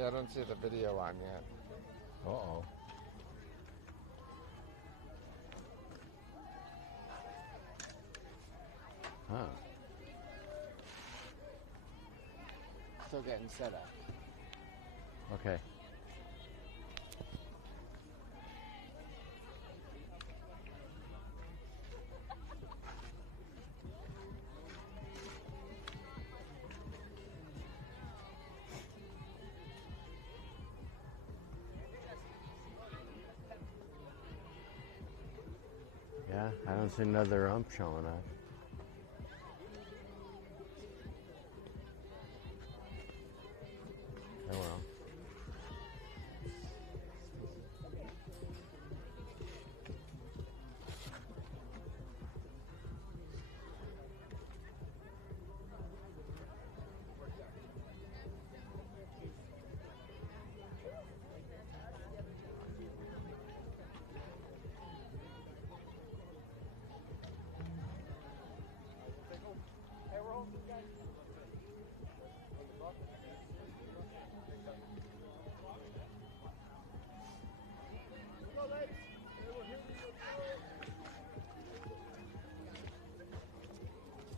Yeah, I don't see the video on yet. Uh-oh. Huh. Still getting set up. Okay. Yeah, I don't see another ump showing up. Oh well.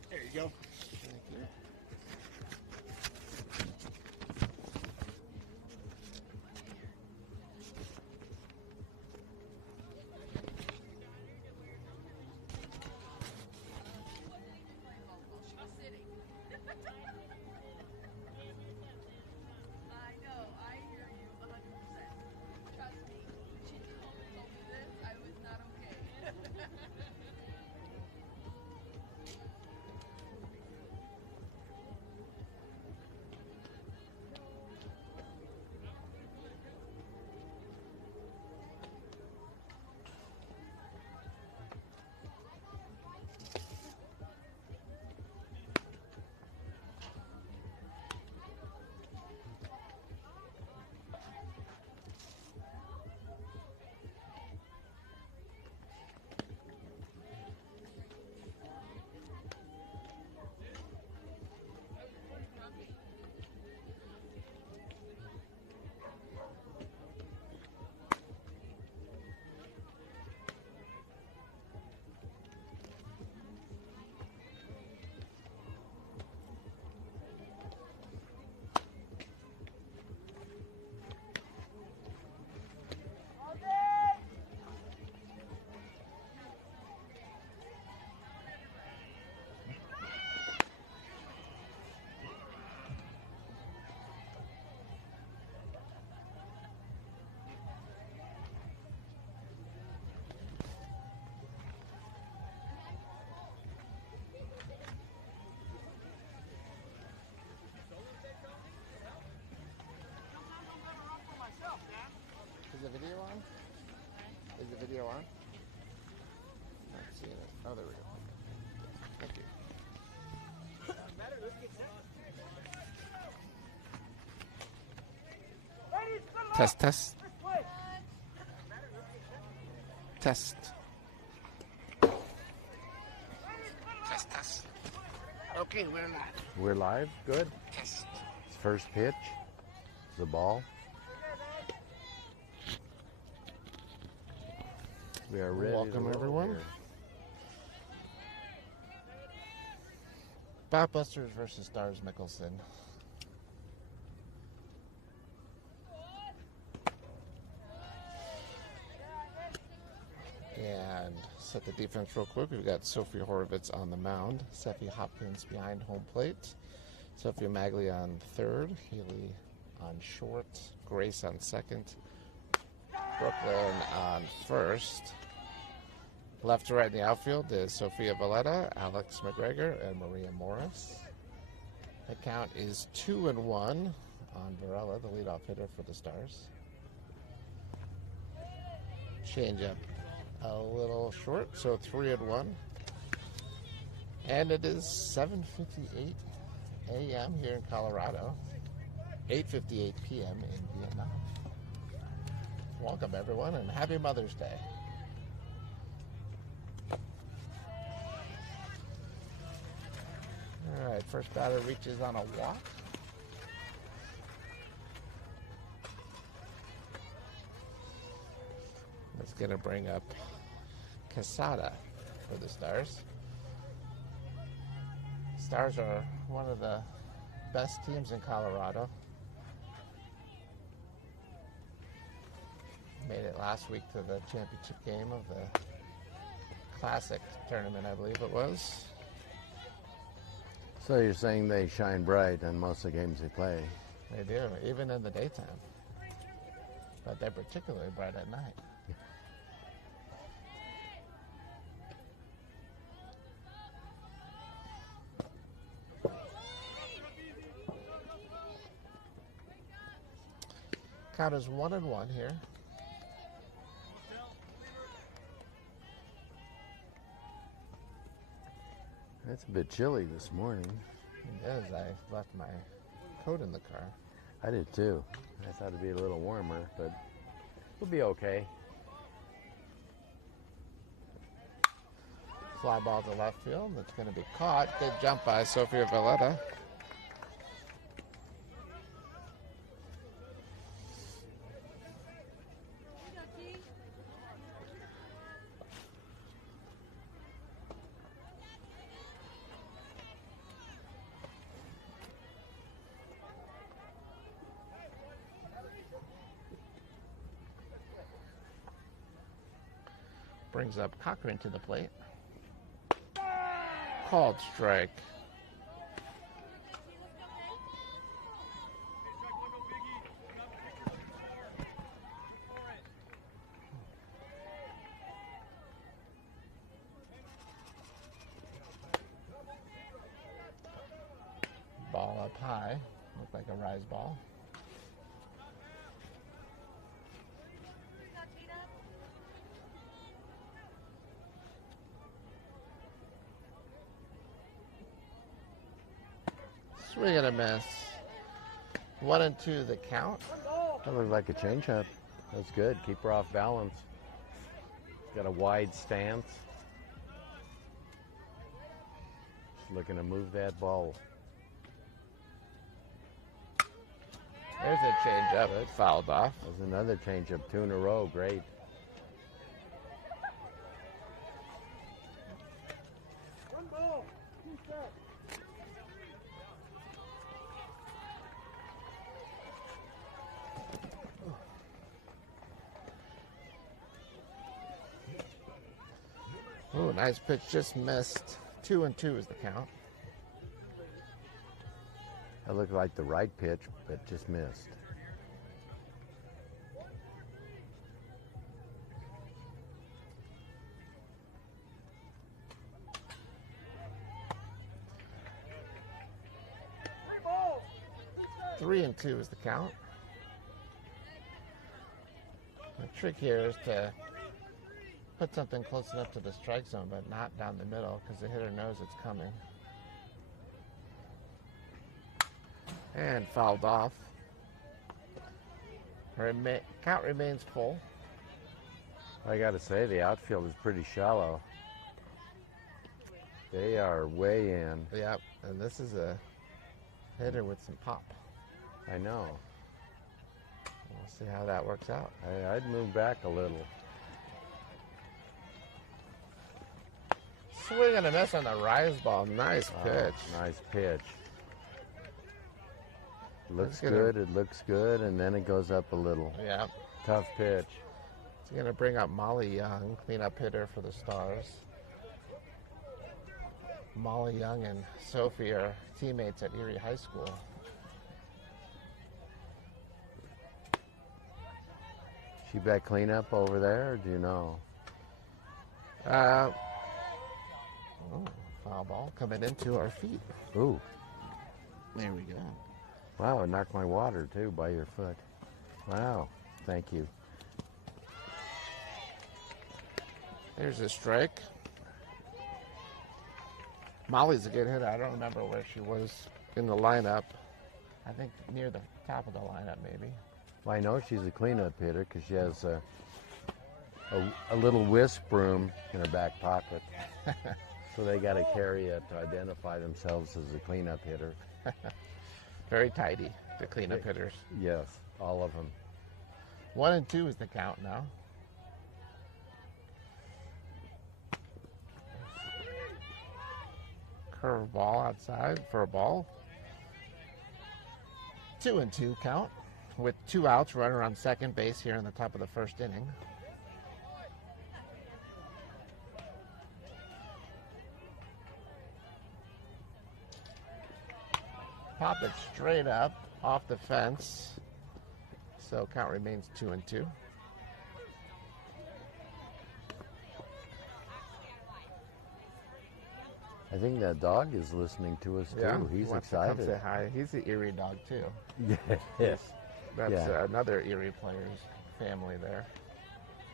There you go. Thank you. Is the video on? Is the video on? Not seeing it. Oh, there we go. Thank you. Test, test. Test. Test, test. Okay, we're live. We're live? Good. Test. First pitch. The ball. We are ready. Welcome, to everyone. Here. Batbusters versus Stars Mickelson. And set the defense real quick. We've got Sophie Horowitz on the mound. Seffi Hopkins behind home plate. Sophia Magley on third. Haley on short. Grace on second. Brooklyn on first. Left to right in the outfield is Sophia Valletta, Alex McGregor, and Maria Morris. The count is 2-1 on Varela, the leadoff hitter for the Stars. Change up a little short, so 3-1. And it is 7:58 a.m. here in Colorado, 8:58 p.m. in Vietnam. Welcome, everyone, and happy Mother's Day. All right, first batter reaches on a walk. going to bring up Quesada for the Stars. Stars are one of the best teams in Colorado. Made it last week to the championship game of the Classic tournament, I believe it was. So you're saying they shine bright on most of the games they play? They do, even in the daytime. But they're particularly bright at night. Count is 1-1 here. It's a bit chilly this morning. It is. I left my coat in the car. I did too. I thought it'd be a little warmer, but we'll be okay. Fly ball to left field. It's going to be caught. Good jump by Sofia Valletta. Brings up Cochran to the plate. Called strike. Ball up high. Looked like a rise ball. Swing and a miss. 1-2 the count. That looked like a changeup. That's good. Keep her off balance. Got a wide stance. Just looking to move that ball. There's a changeup. It fouled off. There's another changeup. 2 in a row. Great. Ooh, nice pitch, just missed. 2-2 is the count. That looked like the right pitch, but just missed. Three and two is the count. The trick here is to put something close enough to the strike zone, but not down the middle, because the hitter knows it's coming. And fouled off. Count remains full. I got to say, the outfield is pretty shallow. They are way in. Yep, and this is a hitter with some pop. I know. We'll see how that works out. I'd move back a little. Swing and a miss on the rise ball. Nice pitch. Nice pitch. Looks good. It looks good, and then it goes up a little. Yeah. Tough pitch. It's going to bring up Molly Young, cleanup hitter for the Stars. Molly Young and Sophie are teammates at Erie High School. She back cleanup over there, or do you know? Oh, foul ball coming into our feet. Ooh. There we go. Wow, it knocked my water, too, by your foot. Wow. Thank you. There's a strike. Molly's a good hitter. I don't remember where she was in the lineup. I think near the top of the lineup, maybe. Well, I know she's a cleanup hitter because she has a little wisp broom in her back pocket. So they got to carry it to identify themselves as a cleanup hitter. Very tidy, the cleanup hitters. Yes, all of them. 1-2 is the count now. curve ball outside for a ball. 2-2 count with 2 outs, runner on second base here in the top of the first inning. Pop it straight up off the fence. So count remains 2-2. I think that dog is listening to us too. Yeah, He's wants to come excited. say hi. He's the Erie dog too. Yes. That's Yeah. Another Erie player's family there.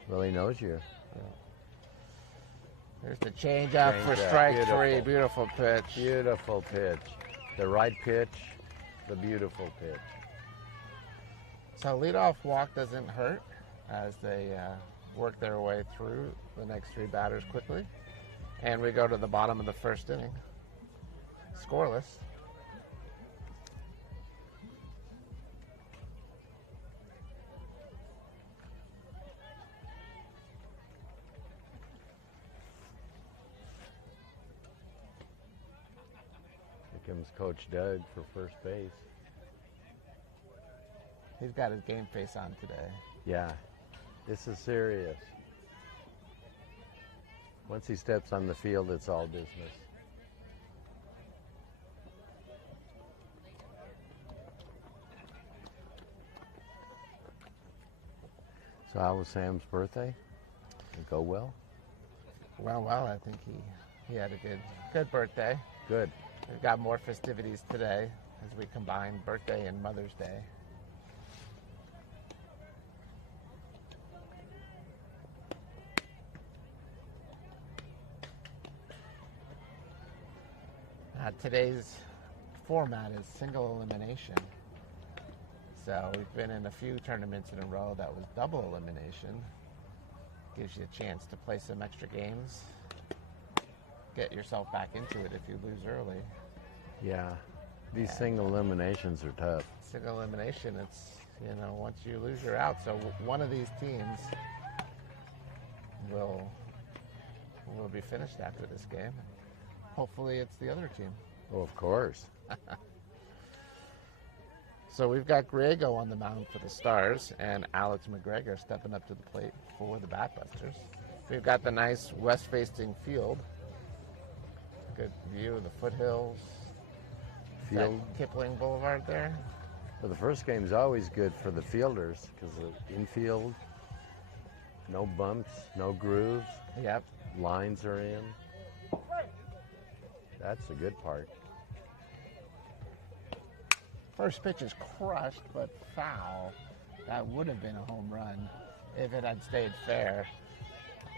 Well, he knows you. There's the change up for Change up. strike Beautiful. 3. Beautiful pitch. Beautiful pitch. The right pitch, the beautiful pitch. So leadoff walk doesn't hurt as they work their way through the next 3 batters quickly. And we go to the bottom of the first inning. Scoreless. Here comes Coach Doug for first base. He's got his game face on today. Yeah, this is serious. Once he steps on the field, it's all business. So how was Sam's birthday? Did it go well? Well, I think he had a good birthday. Good. We've got more festivities today as we combine birthday and Mother's Day. Today's format is single elimination. So we've been in a few tournaments in a row that was double elimination. Gives you a chance to play some extra games. Get yourself back into it if you lose early. Yeah. These single eliminations are tough. Single elimination, it's, once you lose, you're out. So one of these teams will be finished after this game. Hopefully it's the other team. Oh, of course. So we've got Griego on the mound for the Stars and Alex McGregor stepping up to the plate for the Batbusters. We've got the nice west-facing field. Good view of the foothills. Field. That Kipling Boulevard there. Well, the first game's always good for the fielders because the infield, no bumps, no grooves, Yep. lines are in. That's the good part. First pitch is crushed, but foul. That would have been a home run if it had stayed fair.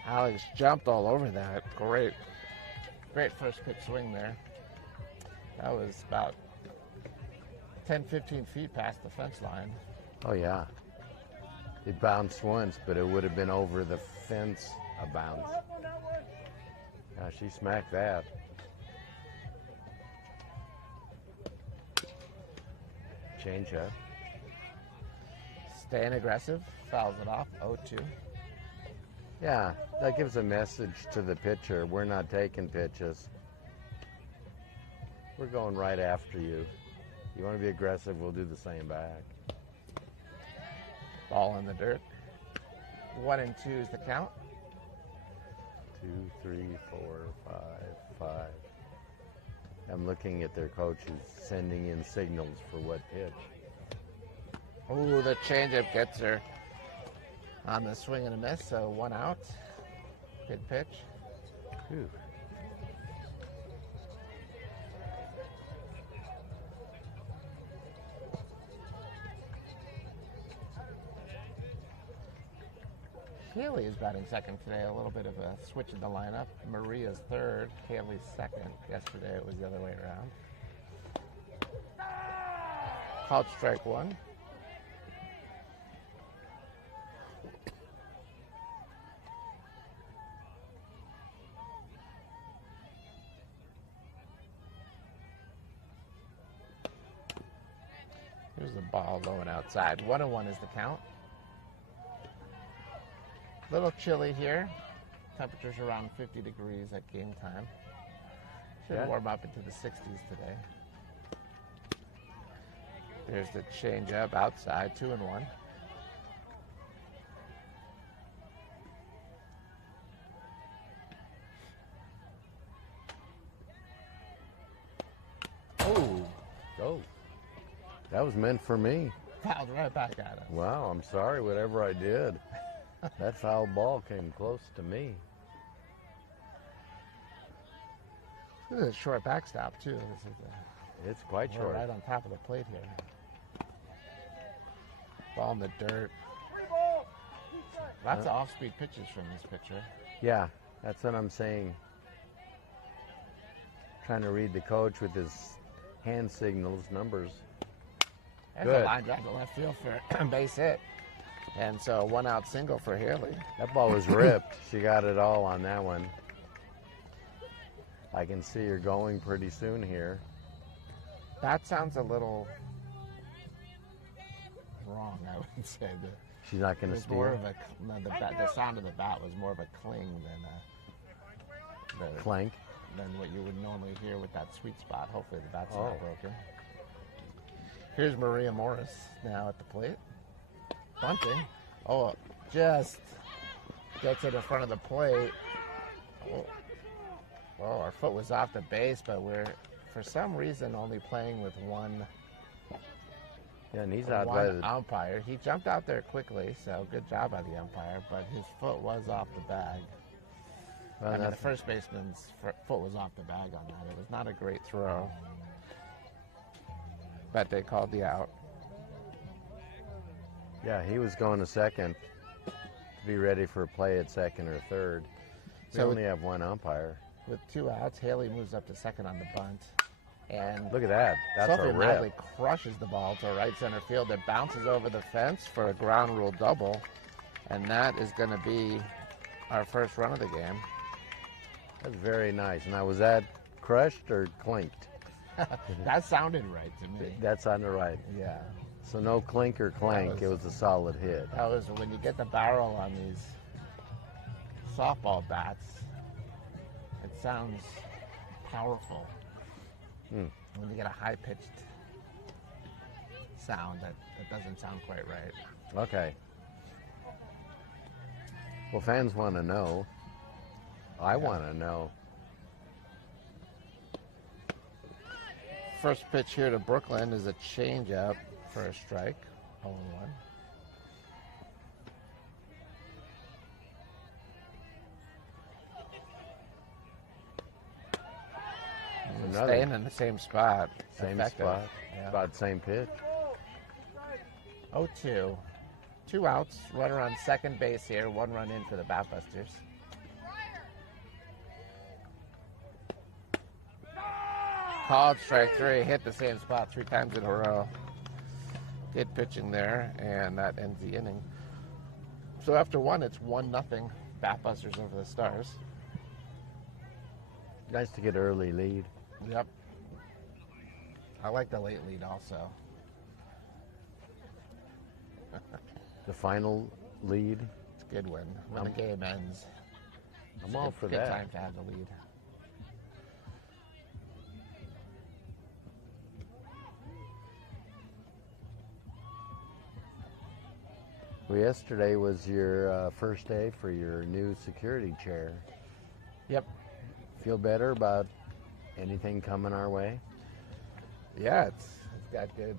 Alex jumped all over that. Great first pitch swing there. That was about 10, 15 feet past the fence line. Oh, yeah. It bounced once, but it would have been over the fence a bounce. Yeah, she smacked that. Change up. Staying aggressive, fouls it off, 0-2. Yeah, that gives a message to the pitcher. We're not taking pitches. We're going right after you. You want to be aggressive, we'll do the same back. Ball in the dirt. 1-2 is the count. 2, 3, 4, 5, 5. I'm looking at their coach who's sending in signals for what pitch. Ooh, the changeup gets her on the swing and a miss, so 1 out. Good pitch. Whew. Haley is batting second today. A little bit of a switch in the lineup. Maria's third. Haley's second. Yesterday it was the other way around. Called strike 1. Here's the ball going outside. 1-1 is the count. Little chilly here. Temperatures around 50 degrees at game time. Should Yeah. warm up into the 60s today. There's the change up outside, 2-1. Oh, Oh, that was meant for me. fouled right back at us. Wow, I'm sorry, whatever I did. That foul ball came close to me. This is a short backstop too. This is It's quite we're short. right on top of the plate here. Ball in the dirt. Lots of off-speed pitches from this pitcher. Yeah, that's what I'm saying. Trying to read the coach with his hand signals, numbers. There's Good. a line drive to left field for a base hit. And so 1-out single for Haley. That ball was ripped. She got it all on that one. I can see her going pretty soon here. That sounds a little wrong, I would say. She's not going to There's more steal. of a no, the sound of the bat was more of a cling Clank. than what you would normally hear with that sweet spot. Hopefully the bat's Oh. not broken. Here's Maria Morris now at the plate. Bunting. Oh, just gets it in front of the plate. Oh, our foot was off the base, but we're for some reason only playing with one Yeah, and he's out by one the. umpire. He jumped out there quickly, so good job by the umpire, but his foot was off the bag. Well, I mean, the that's- first baseman's foot was off the bag on that. It was not a great throw. But they called the out. Yeah, he was going to second to be ready for a play at second or third. We So- only have one umpire. With 2 outs, Haley moves up to second on the bunt. And Look at that. That's Sophie a Madley rip. crushes the ball to right center field. It bounces over the fence for a ground rule double. And that is going to be our first run of the game. That's very nice. Now, was that crushed or clinked? That sounded right to me. That's on the right. Yeah. So no clink or clank. It was a solid hit. That was when you get the barrel on these softball bats, it sounds powerful. When you get a high-pitched sound, that doesn't sound quite right. Okay. Well, fans want to know. I want to know. First pitch here to Brooklyn is a changeup for a strike, 0-1. Another. Staying in the same spot. Same Effective. spot. Yeah. About same pitch. 0-2. 2 outs, runner on second base here, 1 run in for the Batbusters. Called strike 3, hit the same spot 3 times in a row. Good pitching there, and that ends the inning. So after 1, it's 1-0 Batbusters over the Stars. Nice to get early lead. Yep. I like the late lead also. The final lead. It's a good win when the game ends. I'm all for Good that. time to have the lead. Well, yesterday was your first day for your new security chair. Yep. Feel better about anything coming our way? Yeah, it's got good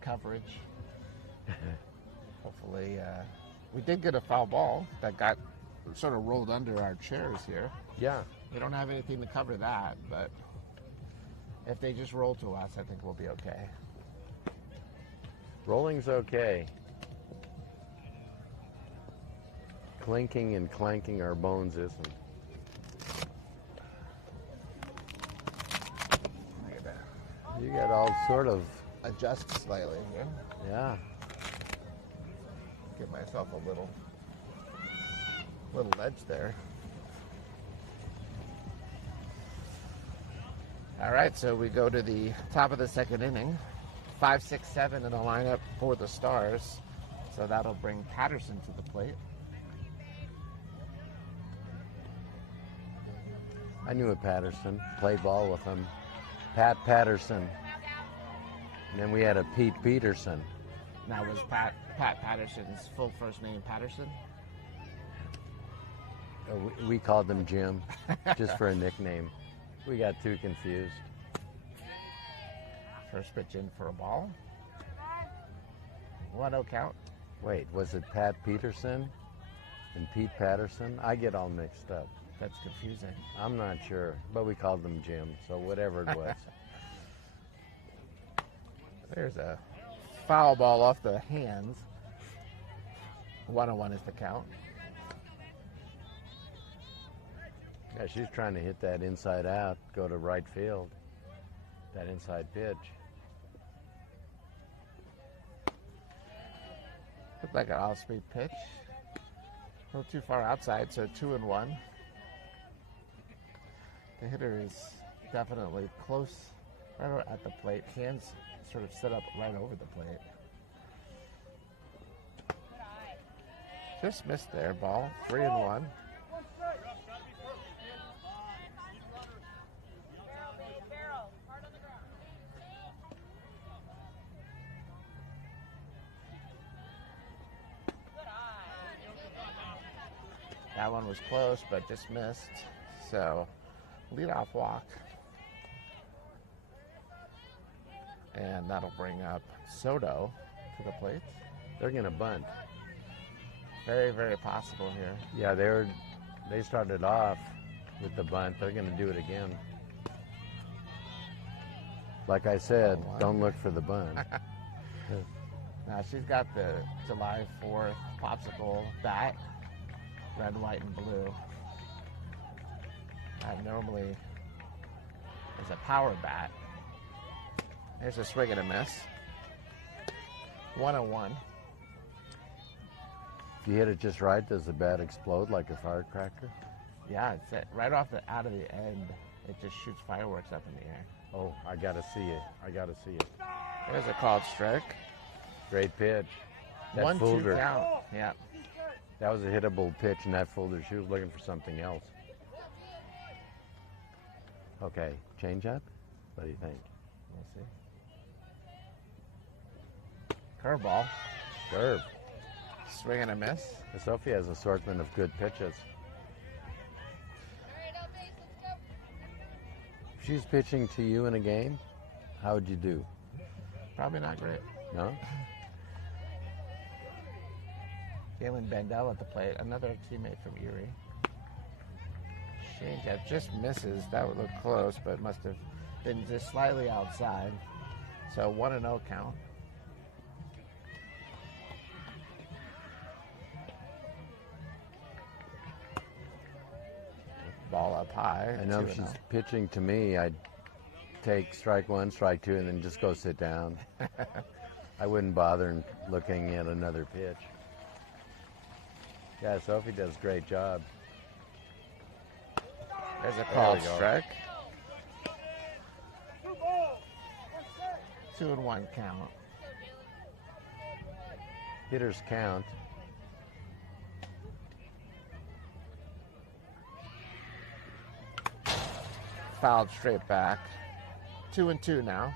coverage. Hopefully, we did get a foul ball that got sort of rolled under our chairs here. Yeah. We don't have anything to cover that, but if they just roll to us, I think we'll be okay. Rolling's okay. Clinking and clanking our bones isn't. Look at that. You got all sort of, Adjust slightly here. yeah. Give myself a little ledge there. All right, so we go to the top of the second inning. 5, 6, 7 in the lineup for the Stars. So that'll bring Patterson to the plate. I knew a Patterson. Played ball with him. Pat Patterson. And then we had a Pete Peterson. Now, was Pat Patterson's full first name Patterson? We called him Jim, just for a nickname. We got too confused. First pitch in for a ball. 1-0 count. Wait, was it Pat Peterson and Pete Patterson? I get all mixed up. That's confusing. I'm not sure, but we called them Jim, so whatever it was. There's a foul ball off the hands. 1-1 is the count. Yeah, she's trying to hit that inside out, go to right field. That inside pitch. Looked like an off-speed pitch. A little too far outside, so 2-1. The hitter is definitely close right at the plate. Hands sort of set up right over the plate. Just missed there, ball. 3-1. That one was close, but just missed. So, leadoff walk. And that'll bring up Soto to the plate. They're going to bunt. Very, very possible here. Yeah, they started off with the bunt. They're going to do it again. Like I said, don't look for the bunt. Now she's got the July 4th popsicle bat, red, white, and blue. That normally is a power bat. There's a swing and a miss. 1-1. If you hit it just right, does the bat explode like a firecracker? Yeah, it's right off out of the end. It just shoots fireworks up in the air. Oh, I got to see it. I got to see it. There's a called strike. Great pitch. That 1-2 fooled her. count. Yeah. That was a hittable pitch, and that fooled her. She was looking for something else. Okay, change up? What do you think? We'll see. Curveball. Curve. Swing and a miss. Sophie has an assortment of good pitches. If she's pitching to you in a game, how would you do? Probably not great. No? Galen Bendel at the plate, another teammate from Erie. Changeup just misses. That would look close, but must have been just slightly outside. So 1-0 count. Ball up high. I know if she's pitching to me, I'd take strike one, strike two, and then just go sit down. I wouldn't bother looking at another pitch. Yeah, Sophie does a great job. There's a called strike. 2-1 count. Hitters count. Fouled straight back. 2-2 now.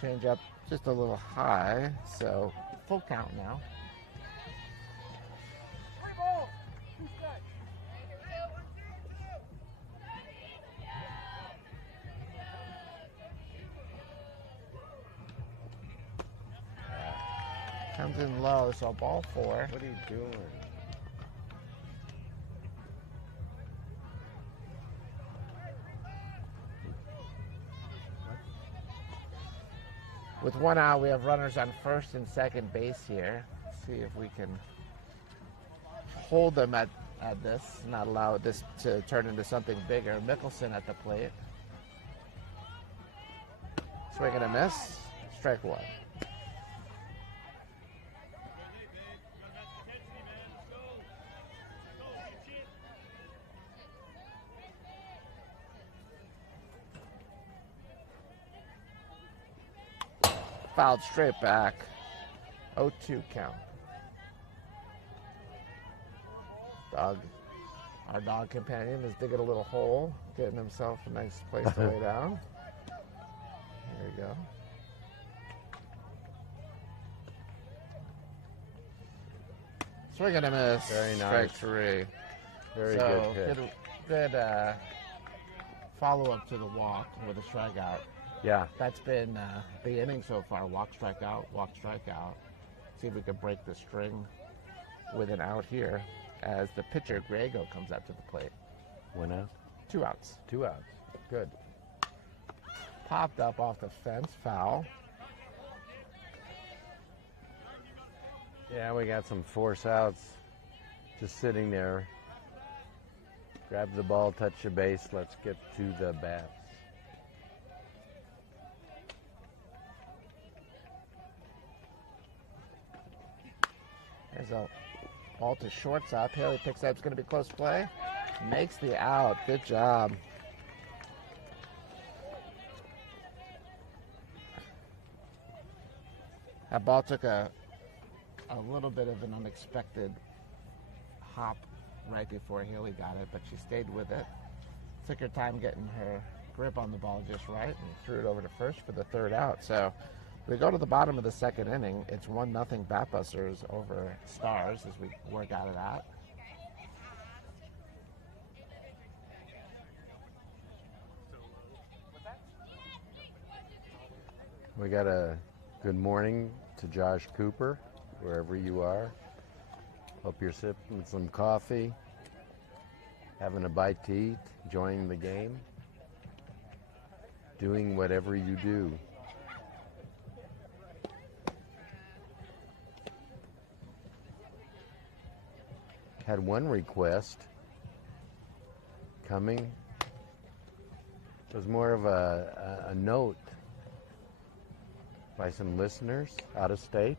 Change up just a little high, so full count now. Comes in low, so ball 4. What are you doing? With 1 out, we have runners on first and second base here. See if we can hold them at this, not allow this to turn into something bigger. Mickelson at the plate. Swing and a miss. Strike 1. Fouled straight back. 0-2 count. Our dog companion is digging a little hole, getting himself a nice place to lay down. There you go. Swing and a miss. Very nice. Strike three. Very good pitch. Good follow-up to the walk with a strikeout. Yeah. That's been the inning so far. Walk, strikeout, walk, strikeout. See if we can break the string with an out here as the pitcher, Grego, comes up to the plate. 1 out? 2 outs. 2 outs. Good. Popped up off the fence, foul. Yeah, we got some force outs just sitting there. Grab the ball, touch the base. Let's get to the bats. There's a ball to shortstop. Haley picks up. It's going to be close play. Makes the out. Good job. That ball took a little bit of an unexpected hop right before Haley got it, but she stayed with it. Took her time getting her grip on the ball just right and threw it over to first for the 3rd out. So we go to the bottom of the 2nd inning. It's 1-0 Batbusters over Stars as we work out of that. We got a good morning to Josh Cooper, wherever you are. Hope you're sipping some coffee, having a bite to eat, enjoying the game, doing whatever you do. Had one request coming. It was more of a note by some listeners out of state.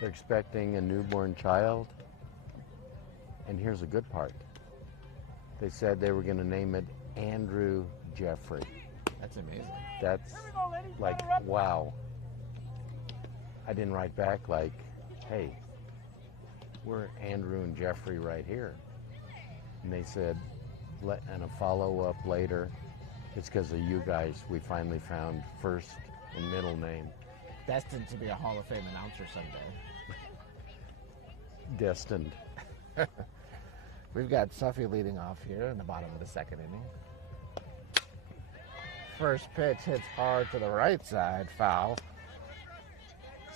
They're expecting a newborn child. And here's the good part. They said they were going to name it Andrew Jeffrey. That's amazing. That's like, wow. I didn't write back like, hey, we're Andrew and Jeffrey right here. And they said, and a follow-up later, it's because of you guys we finally found first and middle name. Destined to be a Hall of Fame announcer someday. Destined. We've got Suffy leading off here in the bottom of the 2nd inning. First pitch hits hard to the right side, foul.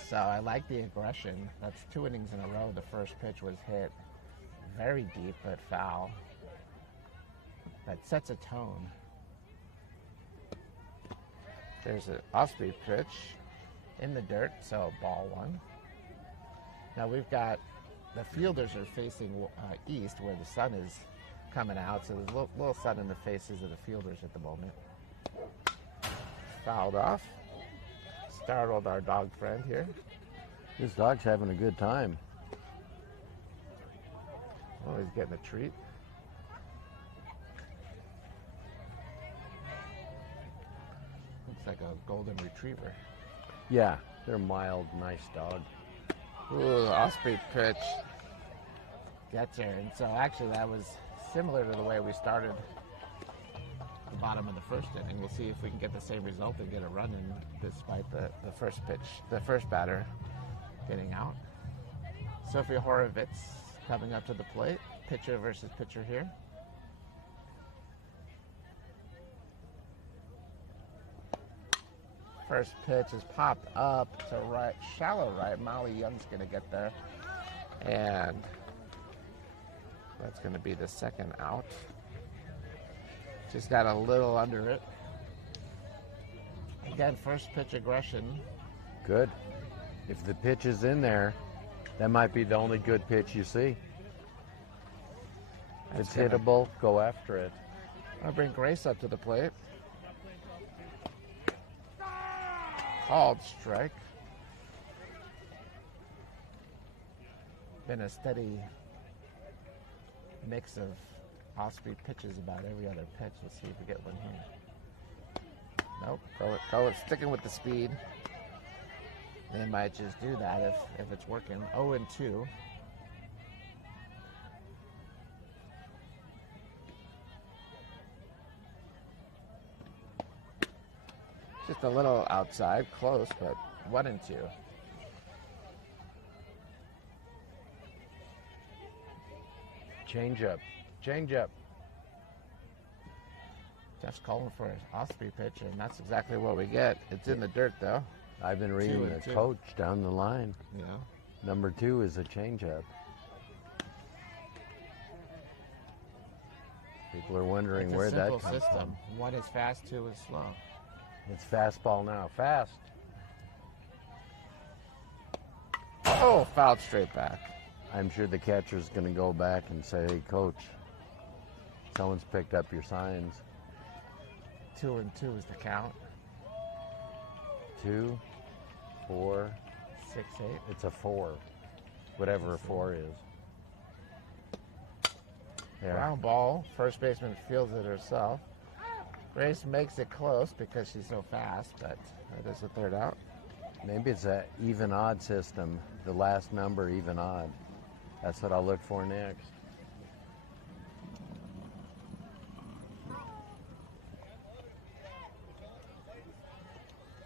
So I like the aggression. That's 2 innings in a row. The first pitch was hit very deep, but foul. That sets a tone. There's an off-speed pitch in the dirt, so ball 1. Now we've got the fielders are facing east where the sun is coming out, so there's a little sun in the faces of the fielders at the moment. Fouled off. Startled our dog friend here. This dog's having a good time. Oh, he's getting a treat. Looks like a golden retriever. Yeah, they're a mild, nice dog. Ooh, off-speed pitch. Gets her. And so actually that was similar to the way we started the bottom of the 1st inning. We'll see if we can get the same result and get a run in despite the first pitch, the first batter getting out. Sophie Horovitz coming up to the plate. Pitcher versus pitcher here. First pitch is popped up to right, shallow right. Molly Young's going to get there. And that's going to be the 2nd out. Just got a little under it. Again, first pitch aggression. Good. If the pitch is in there, that might be the only good pitch you see. It's hittable, go after it. I'll bring Grace up to the plate. Called strike. Been a steady mix of off-speed pitches about every other pitch. Let's see if we get one here. Nope. Sticking with the speed. They might just do that if it's working. 0-2. Just a little outside, close, but 1-2. Change up. Change up. Jeff's calling for an off-speed pitch, and that's exactly what we get. It's in the dirt, though. I've been reading the coach down the line. Yeah. Number 2 is a changeup. People are wondering where that comes system. from. 1 is fast, 2 is slow. It's fastball now. Fast. Oh, fouled straight back. I'm sure the catcher's going to go back and say, hey, coach, someone's picked up your signs. 2-2 is the count. 2, 4, 6, 8. It's a 4, whatever a 4 is. Yeah. Ground ball. First baseman fields it herself. Grace makes it close because she's so fast, but that is the third out. Maybe it's a even-odd system. The last number, even-odd. That's what I'll look for next.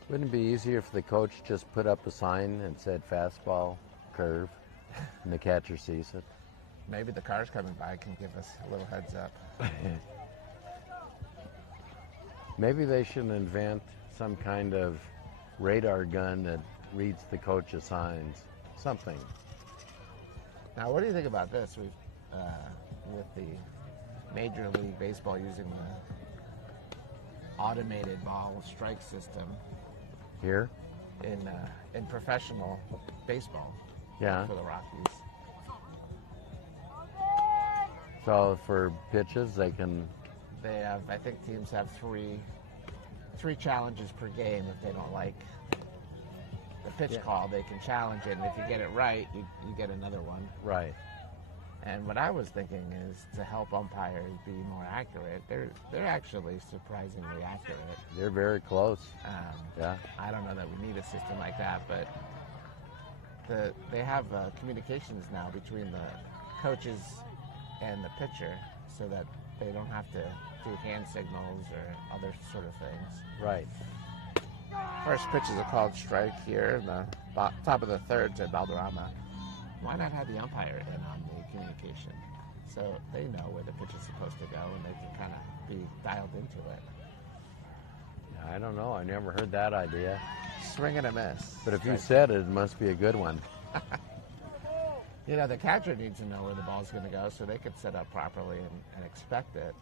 Wouldn't it be easier if the coach just put up a sign and said fastball, curve, and the catcher sees it? Maybe the cars coming by can give us a little heads up. Maybe they should invent some kind of radar gun that reads the coach's signs. Something. Now, what do you think about this? With the Major League Baseball using the automated ball strike system Here? in professional baseball. Yeah. For the Rockies. So for pitches, they can... They have, I think teams have three challenges per game if they don't like the pitch call. They can challenge it, and if you get it right, you get another one. Right. And what I was thinking is to help umpires be more accurate. They're actually surprisingly accurate. They're very close. Yeah. I don't know that we need a system like that, but they have communications now between the coaches and the pitcher, so that they don't have to do hand signals or other sort of things. Right. First pitch is a called strike here in the top of the third to Valderrama. Why not have the umpire in on the communication so they know where the pitch is supposed to go and they can kind of be dialed into it? I don't know. I never heard that idea. Swing and a miss. But if you said it, it must be a good one. You know, the catcher needs to know where the ball's going to go so they can set up properly and expect it.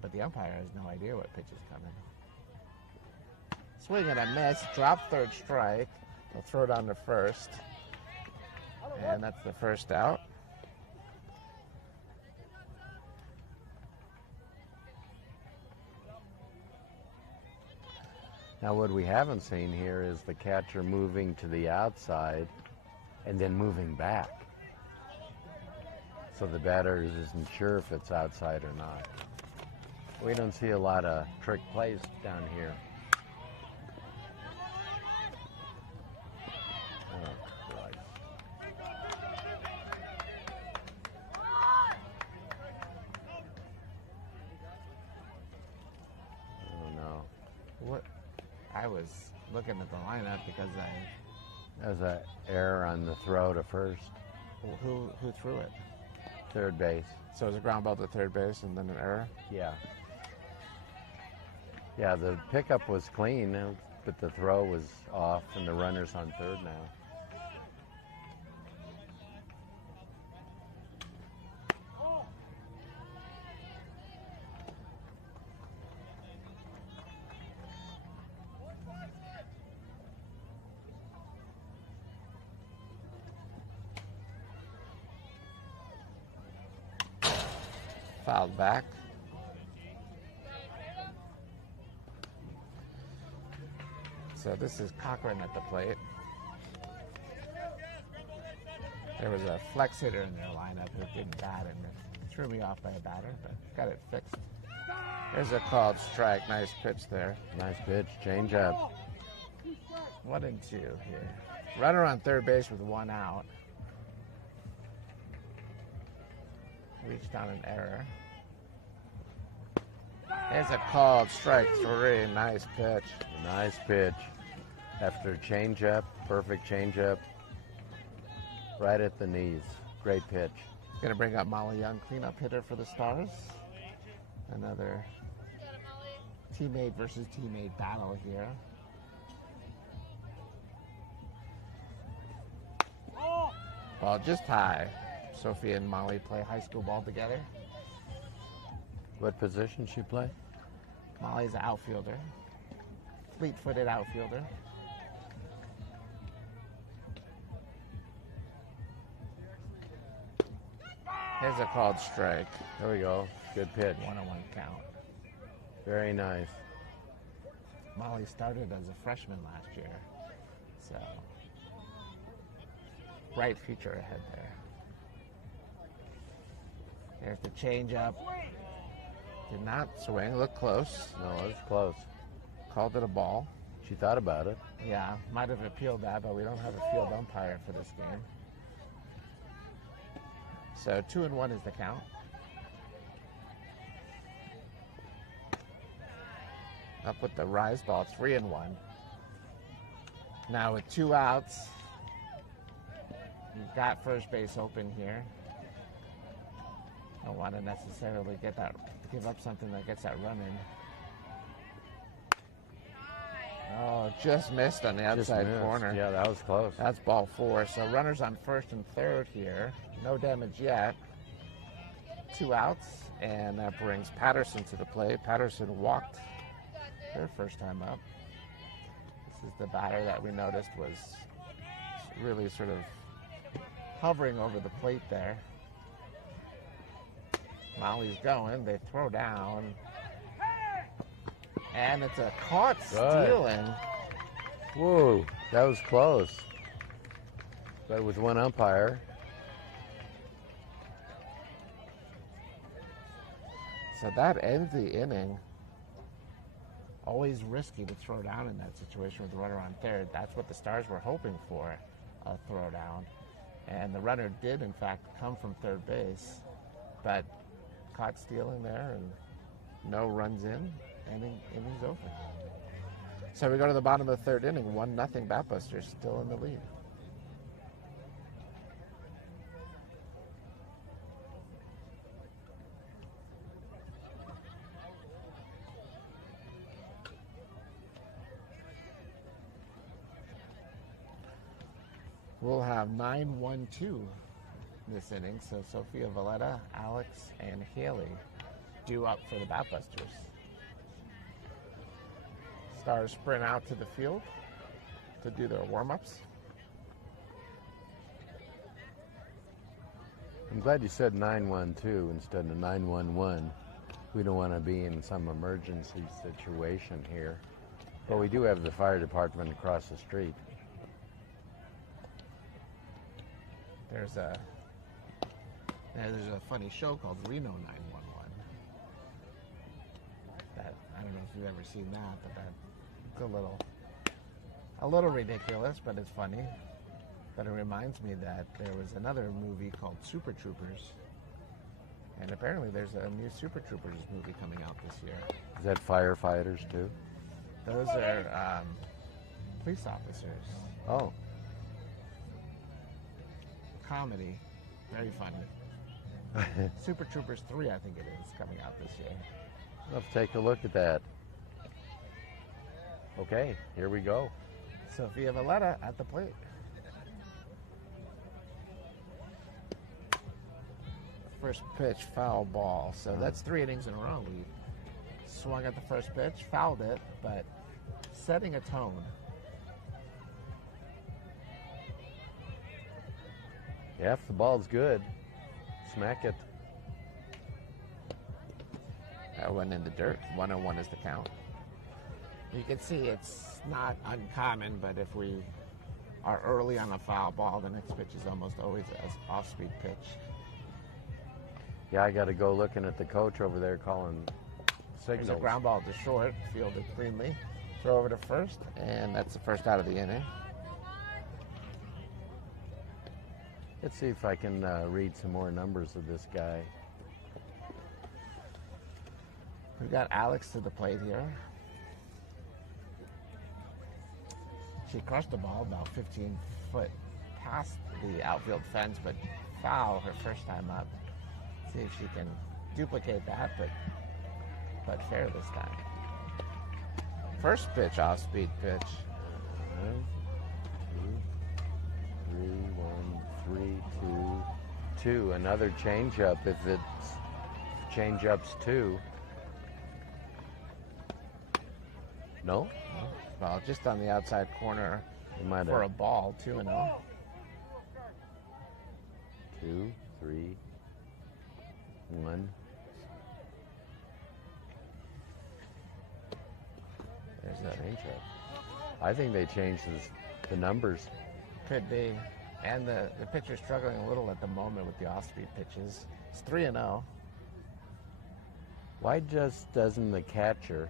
But the umpire has no idea what pitch is coming. Swing and a miss. Drop third strike. They'll throw it on to first. And that's the first out. Now what we haven't seen here is the catcher moving to the outside and then moving back. So the batter isn't sure if it's outside or not. We don't see a lot of trick plays down here. Oh, Christ. Oh, no. What? I was looking at the lineup because There's an error on the throw to first. who threw it? Third base. So it was a ground ball to third base and then an error? Yeah. Yeah, the pickup was clean, but the throw was off, and the runner's on third now. Fouled back. So this is Cochran at the plate. There was a flex hitter in their lineup who didn't bat and it threw me off by a batter, but got it fixed. There's a called strike. Nice pitch there. Nice pitch. Change up. 1-2 here. Runner on third base with 1 out. Reached on an error. There's a called strike 3. Nice pitch. Nice pitch. After change up, perfect change up. Right at the knees. Great pitch. Going to bring up Molly Young, cleanup hitter for the Stars. Another teammate versus teammate battle here. Ball just high. Sophie and Molly play high school ball together. What position she play? Molly's an outfielder. Fleet-footed outfielder. Here's a called strike. There we go. Good pitch. 1-1 count. Very nice. Molly started as a freshman last year, so bright future ahead there. There's the changeup. Did not swing. Looked close. No, it was close. Called it a ball. She thought about it. Yeah, might have appealed that, but we don't have a field umpire for this game. So 2-1 is the count. Up with the rise ball, 3-1. Now with 2 outs, you've got first base open here. Don't want to necessarily give up something that gets that run in. Oh, just missed on the outside corner. Yeah, that was close. That's ball 4. So runners on first and third here. No damage yet. 2 outs, and that brings Patterson to the plate. Patterson walked her first time up. This is the batter that we noticed was really sort of hovering over the plate there. Molly's going. They throw down. And it's a caught stealing. Whoa, that was close. But with one umpire. So that ends the inning. Always risky to throw down in that situation with the runner on third. That's what the Stars were hoping for, a throw down. And the runner did, in fact, come from third base, but caught stealing there and no runs in. Inning's over. So we go to the bottom of the third inning, 1-0 Batbusters, still in the lead. We'll have 9-1-2 this inning, so Sophia Valletta, Alex, and Haley due up for the Batbusters. Stars sprint out to the field to do their warm-ups. I'm glad you said 912 instead of 911. We don't want to be in some emergency situation here. But we do have the fire department across the street. There's a funny show called Reno 911. That I don't know if you've ever seen that, but it's a little ridiculous, but it's funny. But it reminds me that there was another movie called Super Troopers, and apparently there's a new Super Troopers movie coming out this year. Is that firefighters too? Those are police officers. Oh. Comedy, very funny. Super Troopers 3, I think it is, coming out this year. Let's take a look at that. Okay, here we go. Sophia Valletta at the plate. First pitch, foul ball. So that's 3 innings in a row. We swung at the first pitch, fouled it, but setting a tone. Yeah, if the ball's good, smack it. That went in the dirt. 1-1 is the count. You can see it's not uncommon, but if we are early on a foul ball, the next pitch is almost always an off-speed pitch. Yeah, I got to go looking at the coach over there calling There's a signals. ground ball to short, fielded cleanly. Throw over to first, and that's the first out of the inning. Let's see if I can read some more numbers of this guy. We've got Alex to the plate here. She crushed the ball about 15 foot past the outfield fence, but foul her first time up. See if she can duplicate that, but fair this time. First pitch, off-speed pitch. 2, 3, 1, 3, 2, 2. Another changeup if it's changeup's 2. No? Well, just on the outside corner for a ball, 2-0. 2, 3, 1. There's a changeup. I think they changed the numbers. Could be. And the pitcher's struggling a little at the moment with the off-speed pitches. It's 3-0. Why just doesn't the catcher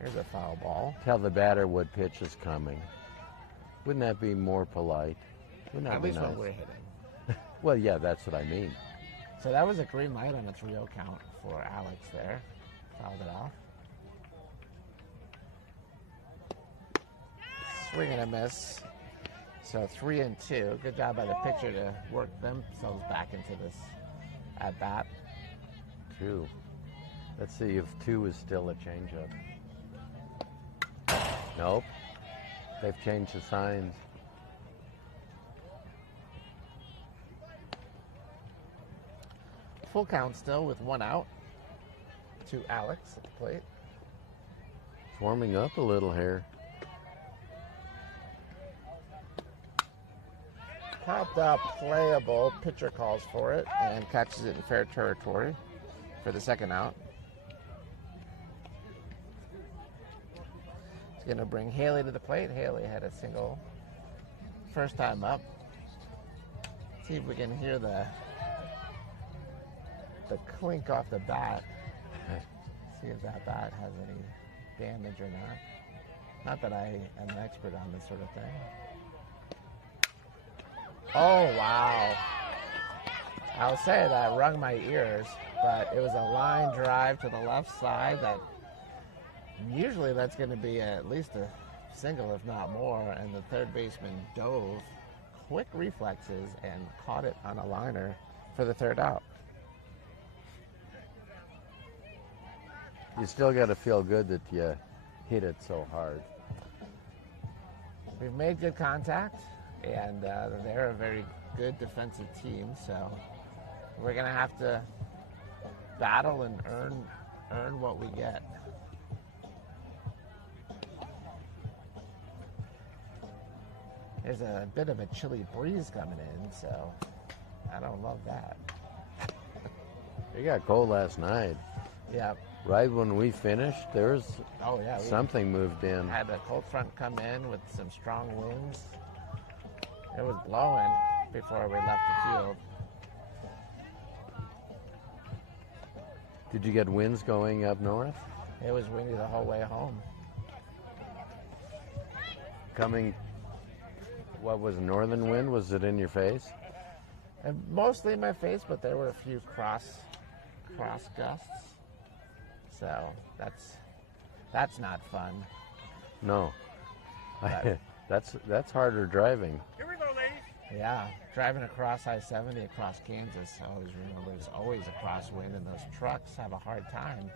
Here's a foul ball. tell the batter what pitch is coming? Wouldn't that be more polite? Wouldn't that At be least nice? when we're hitting. Well, yeah, that's what I mean. So that was a green light on a 3-0 count for Alex there. Fouled it off. Swing and a miss. So 3-2. Good job by the pitcher to work themselves back into this at bat. 2. Let's see if 2 is still a changeup. Nope. They've changed the signs. Full count still with 1 out to Alex at the plate. It's warming up a little here. Popped up, playable. Pitcher calls for it and catches it in fair territory for the second out. He's going to bring Haley to the plate. Haley had a single first time up. See if we can hear the clink off the bat. See if that bat has any damage or not. Not that I am an expert on this sort of thing. Oh, wow. I'll say that rung my ears, but it was a line drive to the left side that usually that's going to be at least a single, if not more, and the third baseman dove, quick reflexes, and caught it on a liner for the third out. You still got to feel good that you hit it so hard. We've made good contact, and they're a very good defensive team, so we're going to have to battle and earn what we get. There's a bit of a chilly breeze coming in, so I don't love that. It got cold last night. Yeah. Right when we finished, there's something moved in. Had a cold front come in with some strong winds. It was blowing before we left the field. Did you get winds going up north? It was windy the whole way home. Coming, what was northern wind? Was it in your face? And mostly in my face, but there were a few cross gusts. So that's not fun. No. But that's harder driving. Here we go, ladies. Yeah, driving across I-70 across Kansas, there's always a crosswind, and those trucks have a hard time.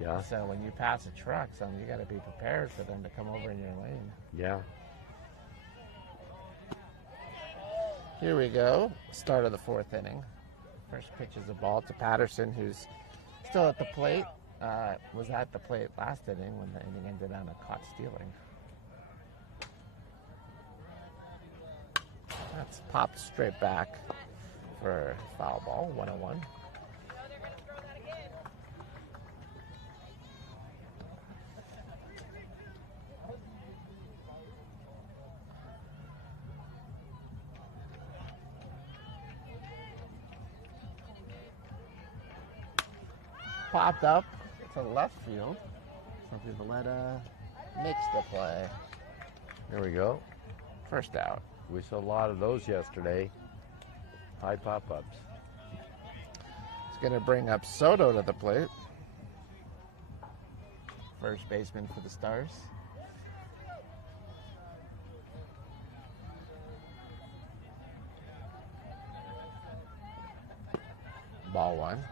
Yeah. So when you pass a truck, you got to be prepared for them to come over in your lane. Yeah. Here we go. Start of the fourth inning. First pitch is a ball to Patterson, who's still at the plate. Was at the plate last inning when the inning ended on a caught stealing. That's popped straight back for foul ball, 1-1. Popped up to left field. Something to let mix the play. There we go. First out. We saw a lot of those yesterday. High pop-ups. It's going to bring up Soto to the plate. First baseman for the Stars. Ball one.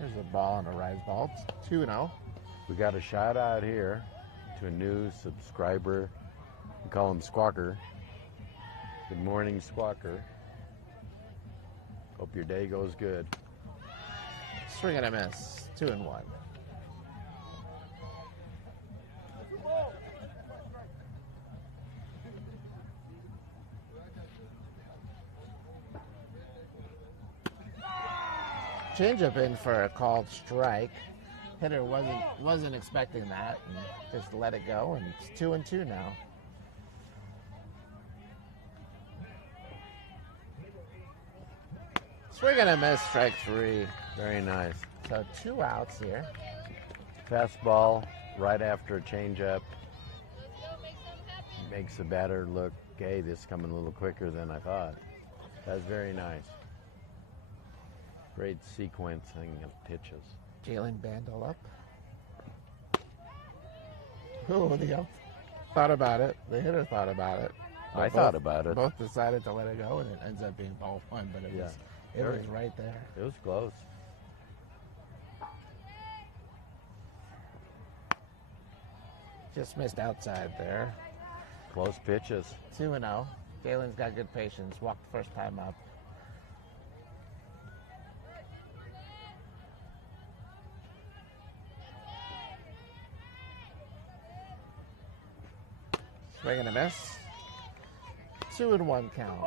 There's a ball and a rise ball. It's 2-0. We got a shout out here to a new subscriber. We call him Squawker. Good morning, Squawker. Hope your day goes good. Swing and a miss. 2-1. Changeup in for a called strike. Hitter wasn't expecting that and just let it go, and it's 2-2 now. Swing and a miss, strike three. Very nice. So 2 outs here. Fastball right after a changeup. Makes the batter look, hey, this is coming a little quicker than I thought. That's very nice. Great sequencing of pitches. Jalen Bandel up. Ooh, the ump thought about it. The hitter thought about it. I thought about it. Both decided to let it go, and it ends up being ball one, but it was right there. It was close. Just missed outside there. Close pitches. 2-0. Jalen's got good patience. Walked the first time up. Swing and a miss. 2-1 count.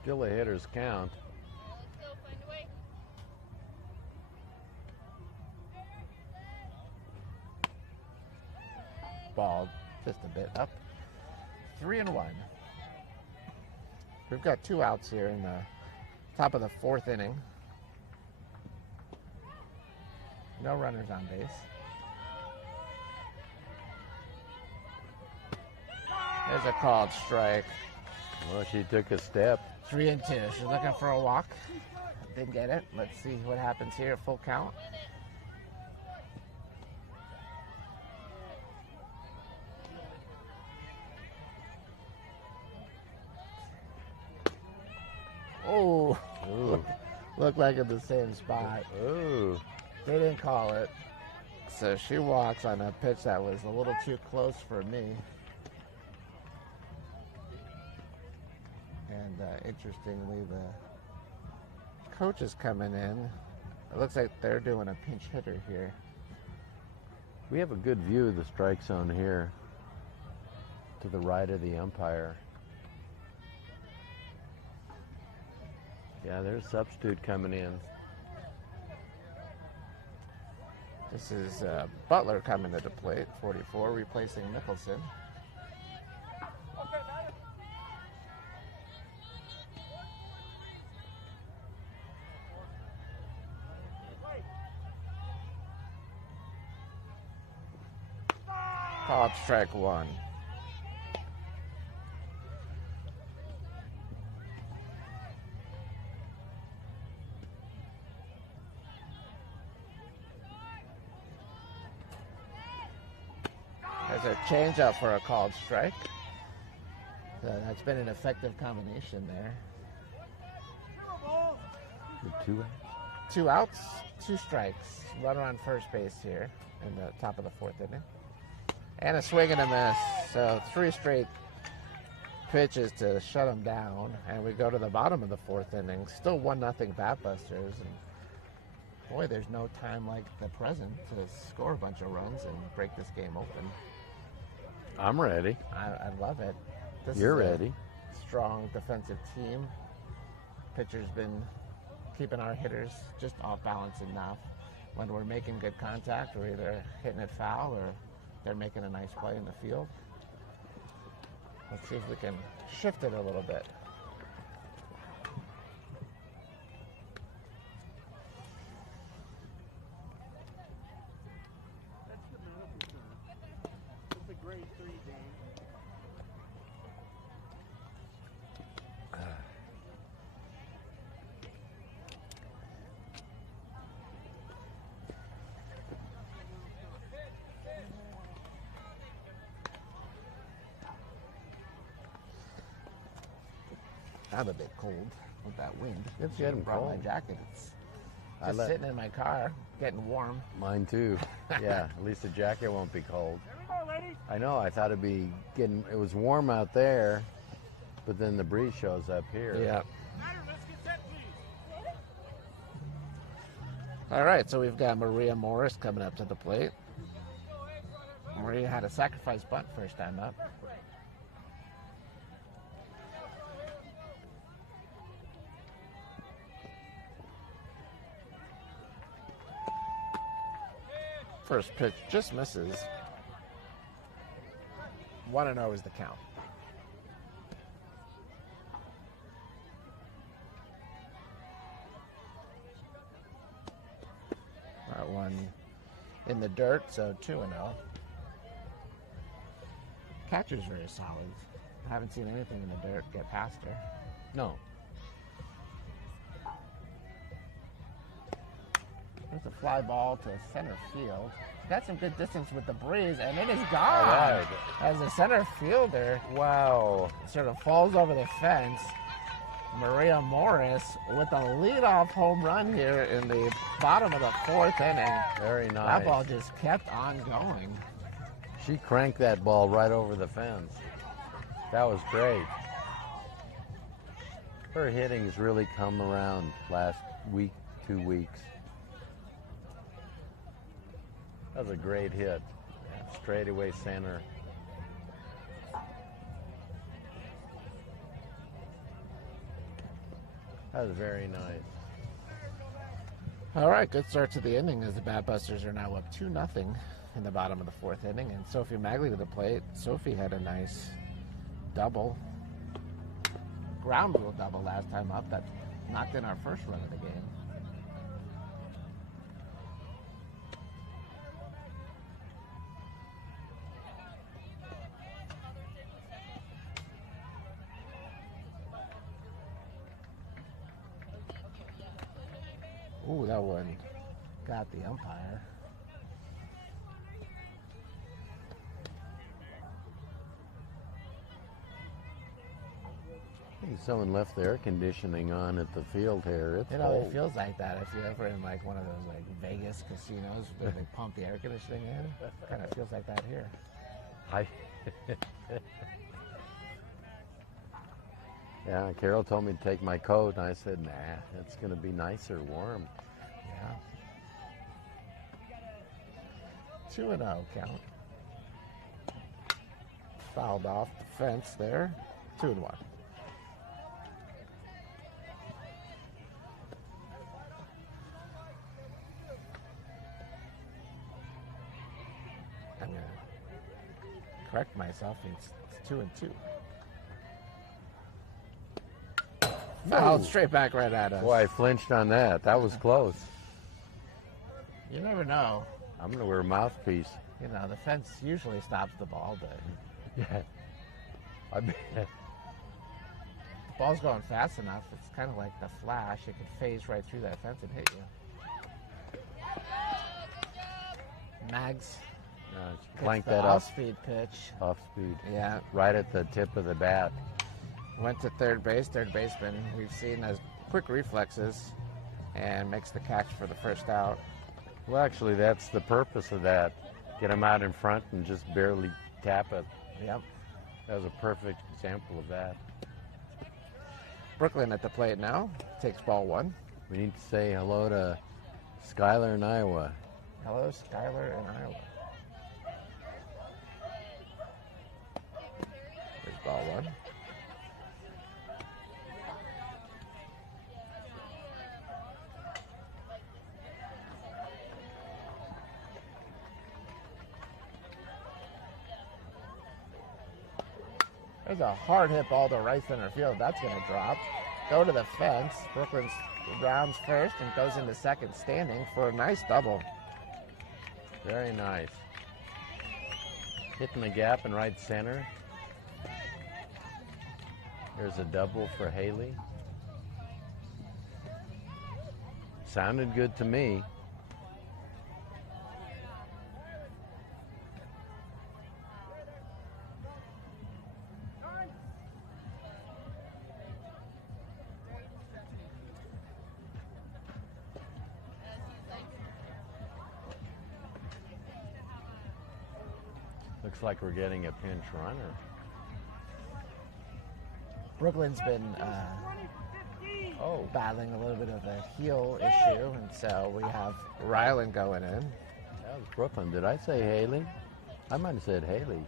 Still a hitter's count. Ball just a bit up. 3-1. We've got 2 outs here in the top of the 4th inning. No runners on base. There's a called strike. Well, she took a step. 3-2. She's looking for a walk. Didn't get it. Let's see what happens here. Full count. Oh, Ooh. looked like in the same spot. Ooh. They didn't call it. So she walks on a pitch that was a little too close for me. And interestingly, the coach is coming in. It looks like they're doing a pinch hitter here. We have a good view of the strike zone here to the right of the umpire. Yeah, there's a substitute coming in. This is Butler coming to the plate, 44, replacing Mickelson. Called strike one. There's a changeup for a called strike. So that's been an effective combination there. Good 2 outs, 2 strikes. Runner on first base here in the top of the 4th inning. And a swing and a miss. So 3 straight pitches to shut them down. And we go to the bottom of the 4th inning. Still 1-0 Batbusters. And boy, there's no time like the present to score a bunch of runs and break this game open. I'm ready. I love it. This You're is a ready. strong defensive team. Pitcher's been keeping our hitters just off balance enough. When we're making good contact, we're either hitting it foul or they're making a nice play in the field. Let's see if we can shift it a little bit. It's a grade 3 game. I'm a bit cold with that wind. It's getting brought cold. my jacket. It's I just sitting in my car, getting warm. Mine too. Yeah, at least the jacket won't be cold. There we go, ladies. I know, I thought it was warm out there, but then the breeze shows up here. Yeah. Ryder, let's get set, please. All right, so we've got Maria Morris coming up to the plate. Maria had a sacrifice bunt first time up. First pitch just misses. 1-0 is the count. That one in the dirt, so 2-0. Catcher's very solid. I haven't seen anything in the dirt get past her. No. There's a fly ball to center field. Got some good distance with the breeze, and it is gone. All right. As the center fielder Wow. sort of falls over the fence. Maria Morris with a leadoff home run here in the bottom of the fourth inning. Very nice. That ball just kept on going. She cranked that ball right over the fence. That was great. Her hitting's really come around last week, 2 weeks. That was a great hit. Straightaway center. That was very nice. All right, good start to the inning as the Batbusters are now up 2-0 in the bottom of the fourth inning. And Sophie Magley to the plate. Sophie had a nice double, ground rule double last time up that knocked in our first run of the game. Ooh, that one got the umpire. I think someone left the air conditioning on at the field here. It's You know, cold. it feels like that if you're ever in like one of those like Vegas casinos where they pump the air conditioning in. Kind of feels like that here. Yeah, Carol told me to take my coat, and I said, nah, it's going to be nicer, warm. Yeah. 2-0 count. Fouled off the fence there. 2-1. I'm going to correct myself. It's 2-2. Fouled straight back right at us. Boy, I flinched on that. That was close. You never know. I'm going to wear a mouthpiece. You know, the fence usually stops the ball, but Yeah. I bet. the ball's going fast enough. It's kind of like the Flash. It could phase right through that fence and hit you. Mags Clank gets the that off off-speed pitch. speed. Yeah, Right at the tip of the bat. went to third base. Third baseman, we've seen, has quick reflexes and makes the catch for the first out. Well, actually, that's the purpose of that. Get him out in front and just barely tap it. Yep. That was a perfect example of that. Brooklyn at the plate now. Takes ball one. We need to say hello to Skylar in Iowa. Hello, Skylar in Iowa. There's ball one. There's a hard hit ball to right center field. That's going to drop. Go to the fence. Brooklyn rounds first and goes into second standing for a nice double. Very nice. Hitting the gap in right center. There's a double for Haley. Sounded good to me. Looks like we're getting a pinch runner. Brooklyn's been battling a little bit of a heel issue, and so we have Ryland going in. That was Brooklyn. Did I say Haley? I might have said Haley.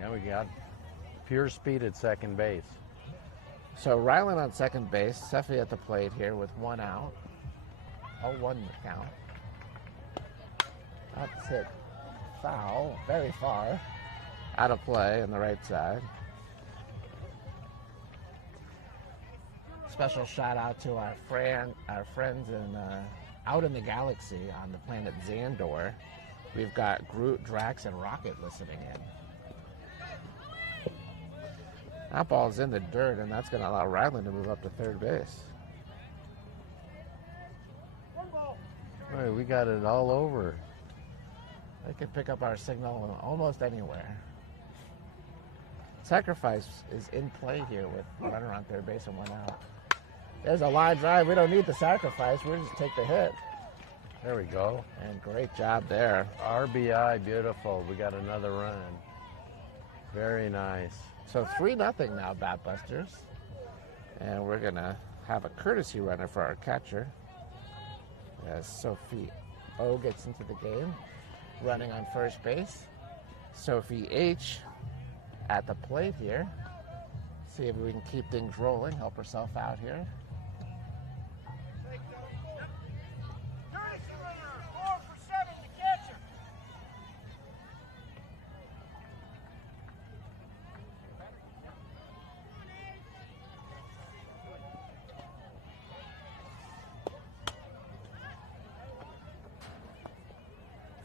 Now we got pure speed at second base. So Ryland on second base, Seffi at the plate here with one out. 0-1 the count. That's hit foul, very far. Out of play on the right side. Special shout out to our friends in out in the galaxy on the planet Xandor. We've got Groot, Drax, and Rocket listening in. That ball's in the dirt, and that's going to allow Ryland to move up to third base. All right, we got it all over. They can pick up our signal almost anywhere. Sacrifice is in play here with runner on third base and one out. There's a line drive. We don't need the sacrifice. We'll just take the hit. There we go. And great job there. RBI, beautiful. We got another run. Very nice. So 3-0 now, Batbusters. And we're going to have a courtesy runner for our catcher. As Sophie O gets into the game, running on first base. Sophie H at the plate here. See if we can keep things rolling, help herself out here.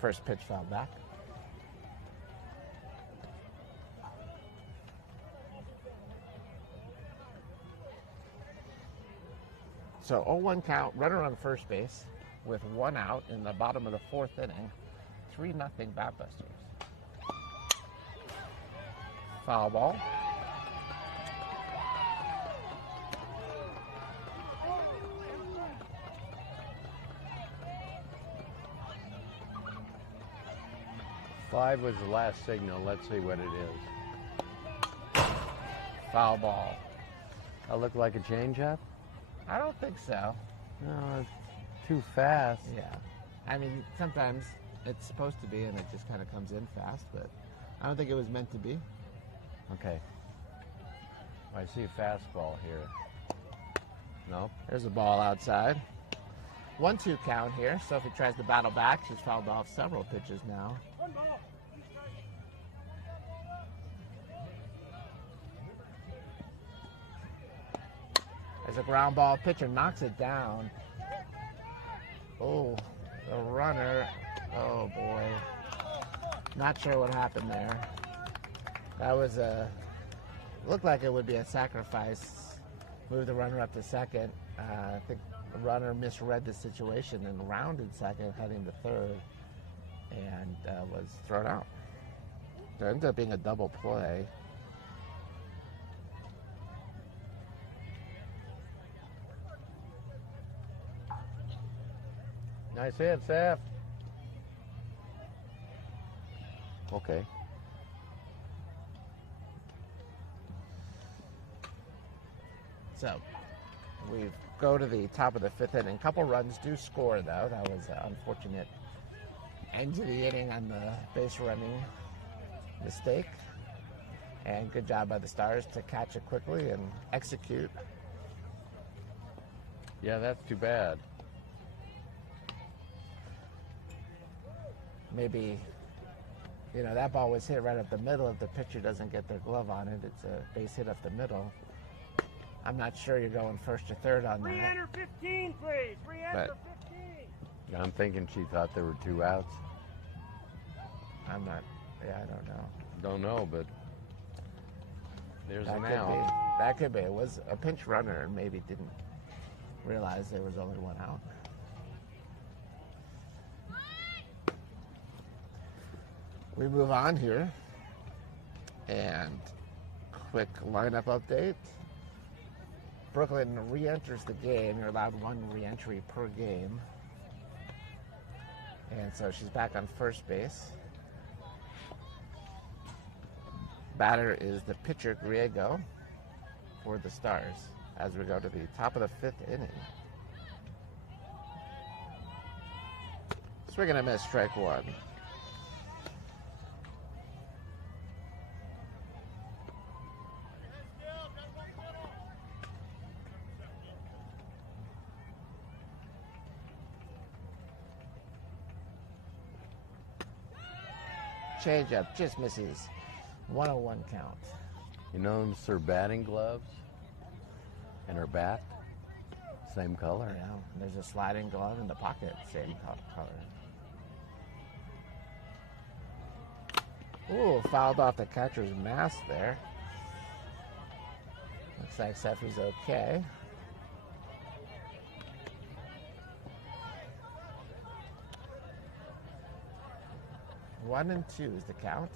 First pitch foul back. So 0-1 count, runner on first base with one out in the bottom of the fourth inning. 3-0 Batbusters. Foul ball. Five was the last signal. Let's see what it is. Foul ball. That look like a changeup? I don't think so. No, it's too fast. Yeah. I mean, sometimes it's supposed to be and it just kind of comes in fast, but I don't think it was meant to be. Okay. I see a fastball here. No? There's a ball outside. 1-2 count here. Sophie tries to battle back. She's fouled off several pitches now. There's a ground ball. Pitcher knocks it down. Oh, the runner. Oh, boy. Not sure what happened there. That was looked like it would be a sacrifice. Move the runner up to second. I think the runner misread the situation and rounded second, heading to third, and was thrown out. So it ended up being a double play. Nice hit, Seth. Okay. So we go to the top of the fifth inning. A couple runs do score, though. That was an unfortunate end to the inning on the base running mistake. And good job by the Stars to catch it quickly and execute. Yeah, that's too bad. Maybe, that ball was hit right up the middle. If the pitcher doesn't get their glove on it, it's a base hit up the middle. I'm not sure you're going first or third on that. Re-enter 15, please. Re-enter 15. I'm thinking she thought there were 2 outs. I don't know. Don't know, but there's That an could out. be. That could be. It was a pinch runner and maybe didn't realize there was only 1 out. We move on here. And quick lineup update. Brooklyn re-enters the game. You're allowed 1 re-entry per game. And so she's back on first base. Batter is the pitcher, Griego, for the Stars as we go to the top of the 5th inning. Swing and a miss, strike 1. Change up, just misses. 101 count. You notice her batting gloves and her bat, same color. Yeah, there's a sliding glove in the pocket, same color. Ooh, fouled off the catcher's mask there. Looks like Seffi's okay. One and 2 is the count.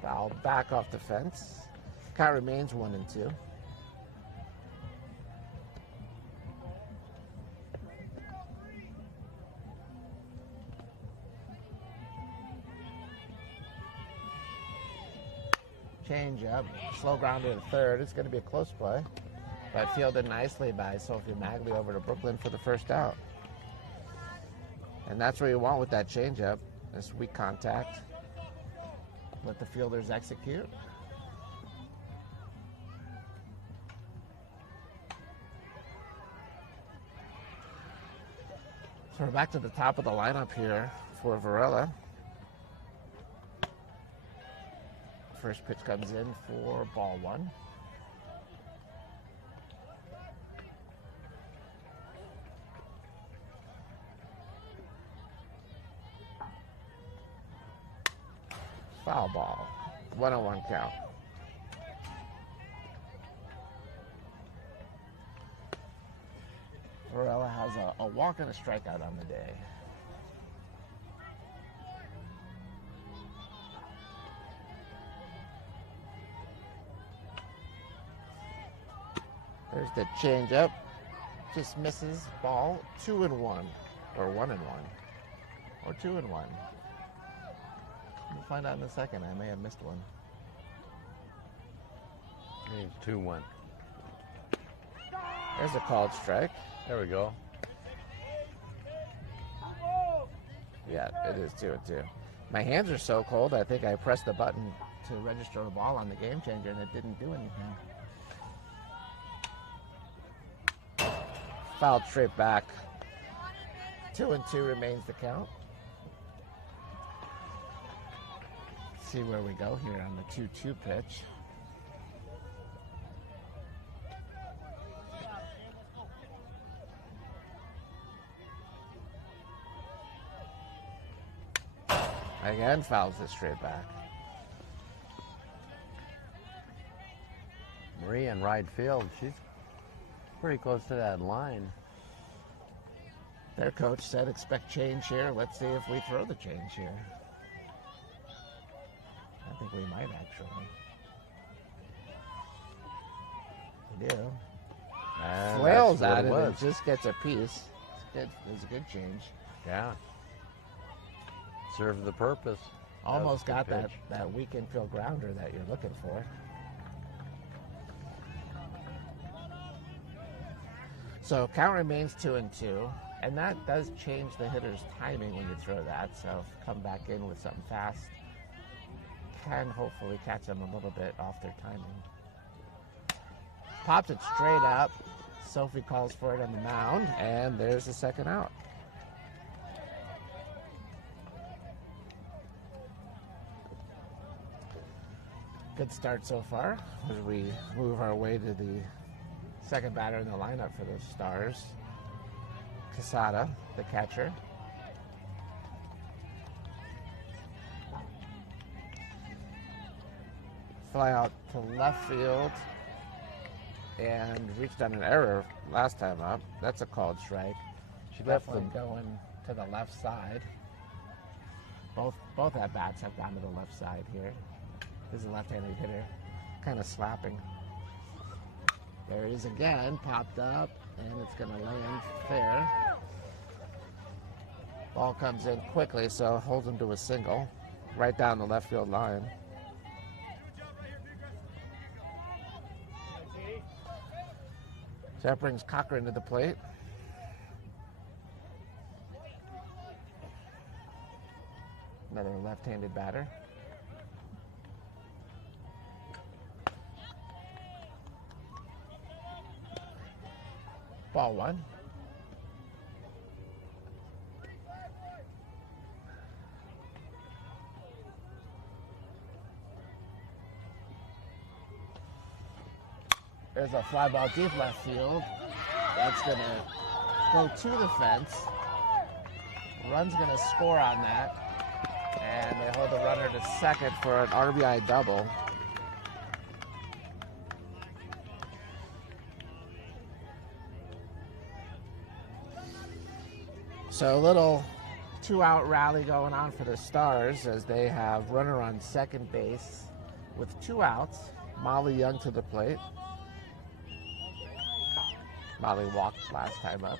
Foul back off the fence. Count remains 1 and 2. Change up, slow ground to the third. It's going to be a close play, but fielded nicely by Sophie Magley over to Brooklyn for the first out. And that's what you want with that change up, this weak contact. Let the fielders execute. So we're back to the top of the lineup here for Varela. First pitch comes in for ball 1. Foul ball. 101 count. Varela has a walk and a strikeout on the day. There's the changeup. Just misses. Ball 2 and 1. Or 1 and 1. Or 2 and 1. We'll find out in a second. I may have missed one. It's 2-1. There's a called strike. There we go. Yeah, it is 2 and 2. My hands are so cold, I think I pressed the button to register a ball on the game changer and it didn't do anything. Fouled straight back. 2 and 2 remains the count. See where we go here on the 2-2 pitch. Again, fouls it straight back. Marie in right field, she's pretty close to that line. Their coach said expect change here. Let's see if we throw the change here. I think we might actually. We do. And Flails that's at it what and just gets a piece. It was a good change. Yeah. Served the purpose. Almost That was got a good that weak infield grounder that you're looking for. So count remains 2 and 2. And that does change the hitter's timing when you throw that. So if you come back in with something fast, can hopefully catch them a little bit off their timing. Pops it straight up. Sophie calls for it on the mound, and there's the second out. Good start so far as we move our way to the second batter in the lineup for the Stars. Quesada, the catcher. Fly out to left field and reached on an error last time up. That's a called strike. She definitely going to the left side. Both at bats have gone to the left side here. This is a left-handed hitter, kind of slapping. There it is again, popped up, and it's going to land fair. Ball comes in quickly, so holds him to a single, right down the left field line. So that brings Cochran to the plate. Another left-handed batter. Ball one. There's a fly ball deep left field. That's going to go to the fence. Run's going to score on that. And they hold the runner to second for an RBI double. So a little two-out rally going on for the Stars as they have runner on second base with 2 outs. Molly Young to the plate. Molly walked last time up.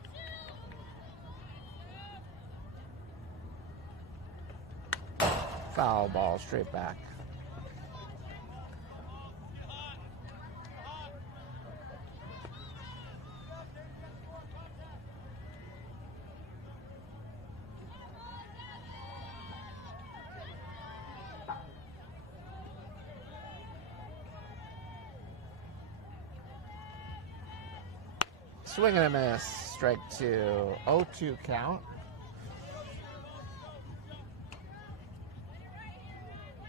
Foul ball straight back. Swing and a miss, strike two, 0-2 count.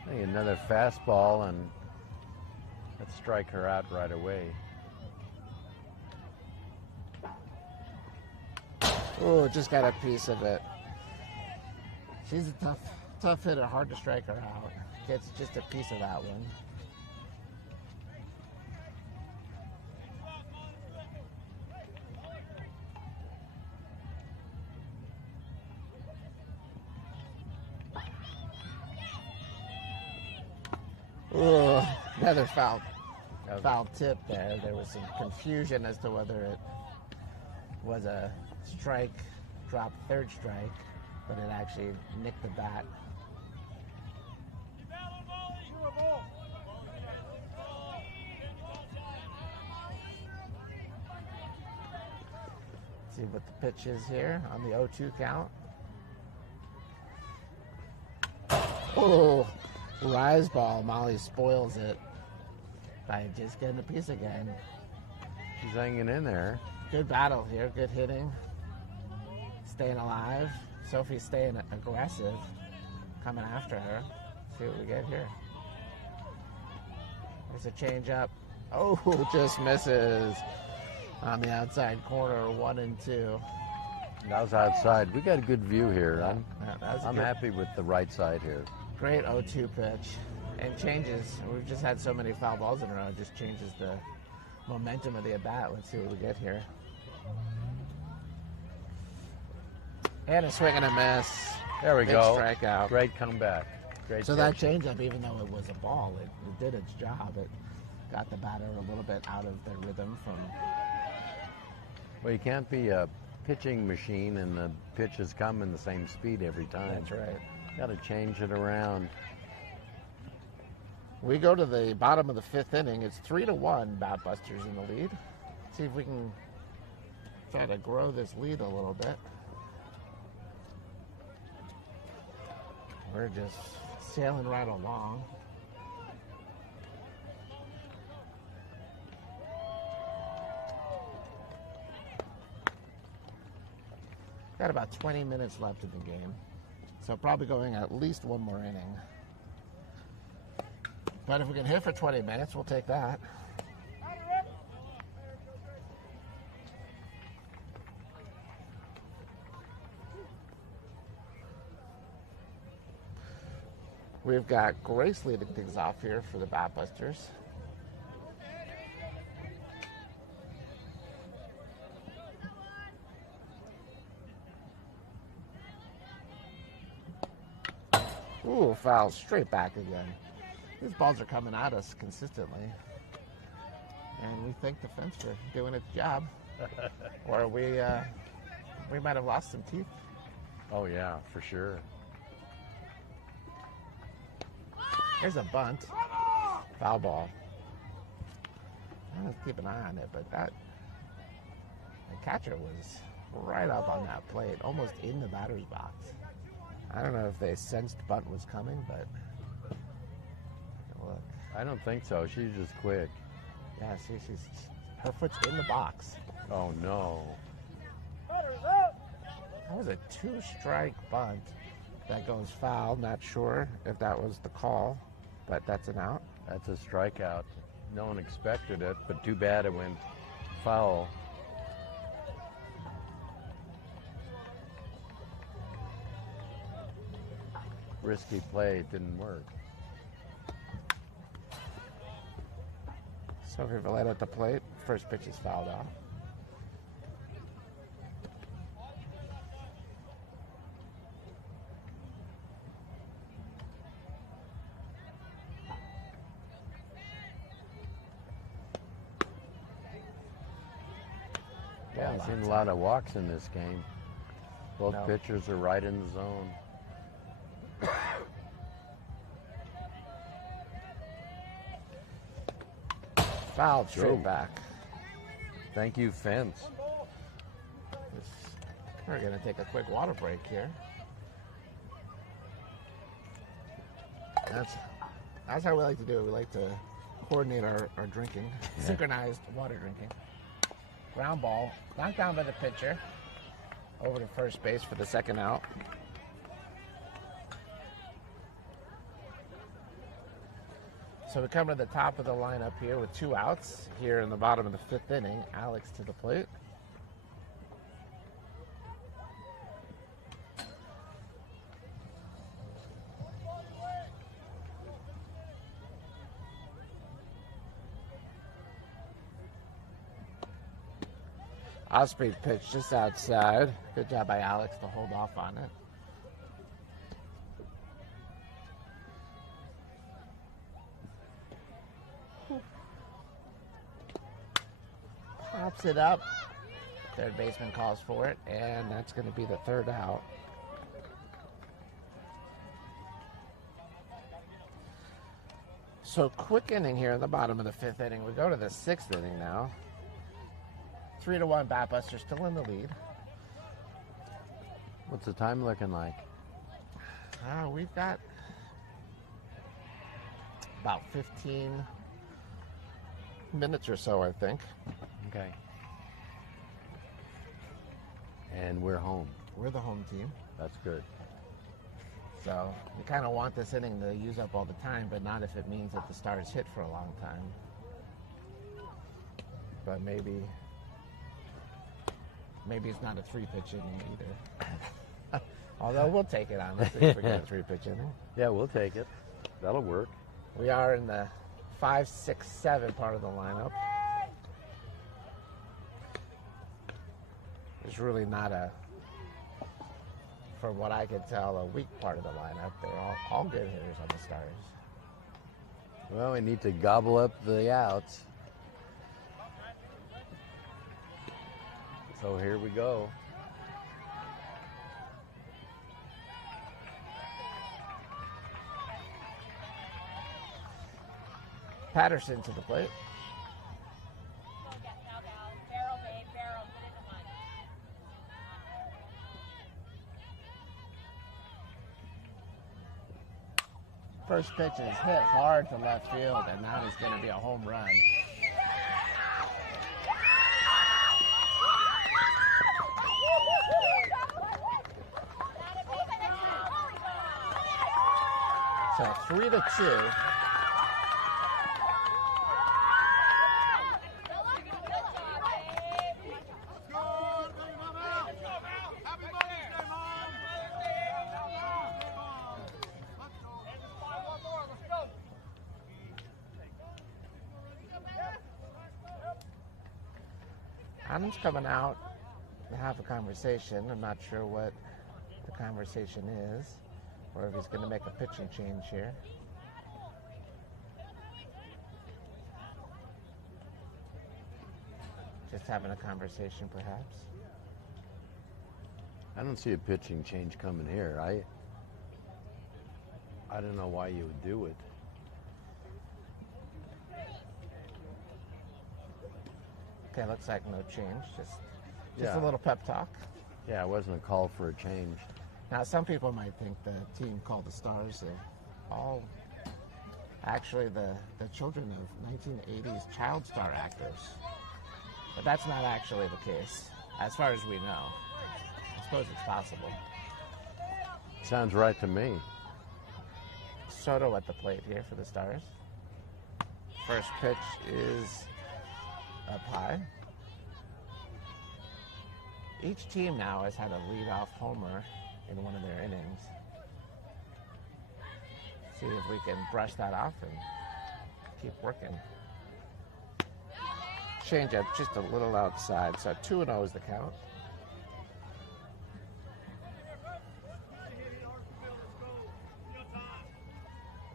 Hey, another fastball, and let's strike her out right away. Oh, just got a piece of it. She's a tough hitter, hard to strike her out. Gets just a piece of that one. Ugh, another foul tip there. There was some confusion as to whether it was a strike, drop third strike, but it actually nicked the bat. See what the pitch is here on the 0-2 count. Oh! Rise ball. Molly spoils it by just getting a piece again. She's hanging in there. Good battle here. Good hitting. Staying alive. Sophie's staying aggressive. Coming after her. See what we get here. There's a change up. Oh, just misses on the outside corner. 1 and 2. That was outside. We got a good view here. I'm good. happy with the right side here. Great 0-2 pitch, and changes. We've just had so many foul balls in a row. It just changes the momentum of the at bat. Let's see what we get here. And a swing and a miss. There we Big go. Strikeout. Great comeback. Great. So that catch. changeup, even though it was a ball, it did its job. It got the batter a little bit out of their rhythm from. Well, you can't be a pitching machine and the pitches come in the same speed every time. That's right. Got to change it around. We go to the bottom of the 5th inning. It's 3-1. Batbusters in the lead. See if we can try to grow this lead a little bit. We're just sailing right along. Got about 20 minutes left in the game. So probably going at least one more inning. But if we can hit for 20 minutes, we'll take that. We've got Grace leading things off here for the Batbusters. Ooh, foul straight back again. These balls are coming at us consistently. And we thank the fence for doing its job. Or we might have lost some teeth. Oh, yeah, for sure. Here's a bunt. Foul ball. Let's keep an eye on it, but the catcher was right up on that plate, almost in the batter's box. I don't know if they sensed bunt was coming, but look. I don't think so. She's just quick. Yeah, see, her foot's in the box. Oh, no. That was a 2-strike bunt that goes foul. Not sure if that was the call, but that's an out. That's a strikeout. No one expected it, but too bad it went foul. Risky play, it didn't work. Sophie Valletta at the plate. First pitch is fouled off. Yeah, I've seen a lot of walks in this game. Both pitchers are right in the zone. Fouled straight back. Thank you, fence. We're going to take a quick water break here. That's how we like to do it. We like to coordinate our drinking, synchronized water drinking. Ground ball, knocked down by the pitcher, over to first base for the second out. So we come to the top of the lineup here with 2 outs here in the bottom of the 5th inning. Alex to the plate. Off-speed pitch just outside. Good job by Alex to hold off on it. Pops it up. Third baseman calls for it, and that's going to be the 3rd out. So quick inning here in the bottom of the 5th inning. We go to the 6th inning now. 3-1 Batbusters still in the lead. What's the time looking like? We've got about 15 minutes or so, I think. Okay. And we're home. We're the home team. That's good. So we kind of want this inning to use up all the time, but not if it means that the Stars hit for a long time. But maybe it's not a 3-pitch inning either. Although we'll take it on. Let's see if we get a 3-pitch inning. Yeah, we'll take it. That'll work. We are in the 5, 6, 7 part of the lineup. There's really not from what I can tell, a weak part of the lineup. They're all good hitters on the Stars. Well, we need to gobble up the outs. So here we go. Patterson to the plate. First pitch is hit hard to left field, and that is going to be a home run. So 3-2. Adam's coming out to have a conversation. I'm not sure what the conversation is, or if he's going to make a pitching change here. Just having a conversation, perhaps. I don't see a pitching change coming here. I don't know why you would do it. Okay, looks like no change. Just Yeah. a little pep talk. Yeah, it wasn't a call for a change. Now, some people might think the team called the Stars are all actually the children of 1980s child star actors. But that's not actually the case, as far as we know. I suppose it's possible. Sounds right to me. Soto at the plate here for the Stars. First pitch is up high. Each team now has had a leadoff homer in one of their innings. See if we can brush that off and keep working. Change up just a little outside, so 2-0 is the count.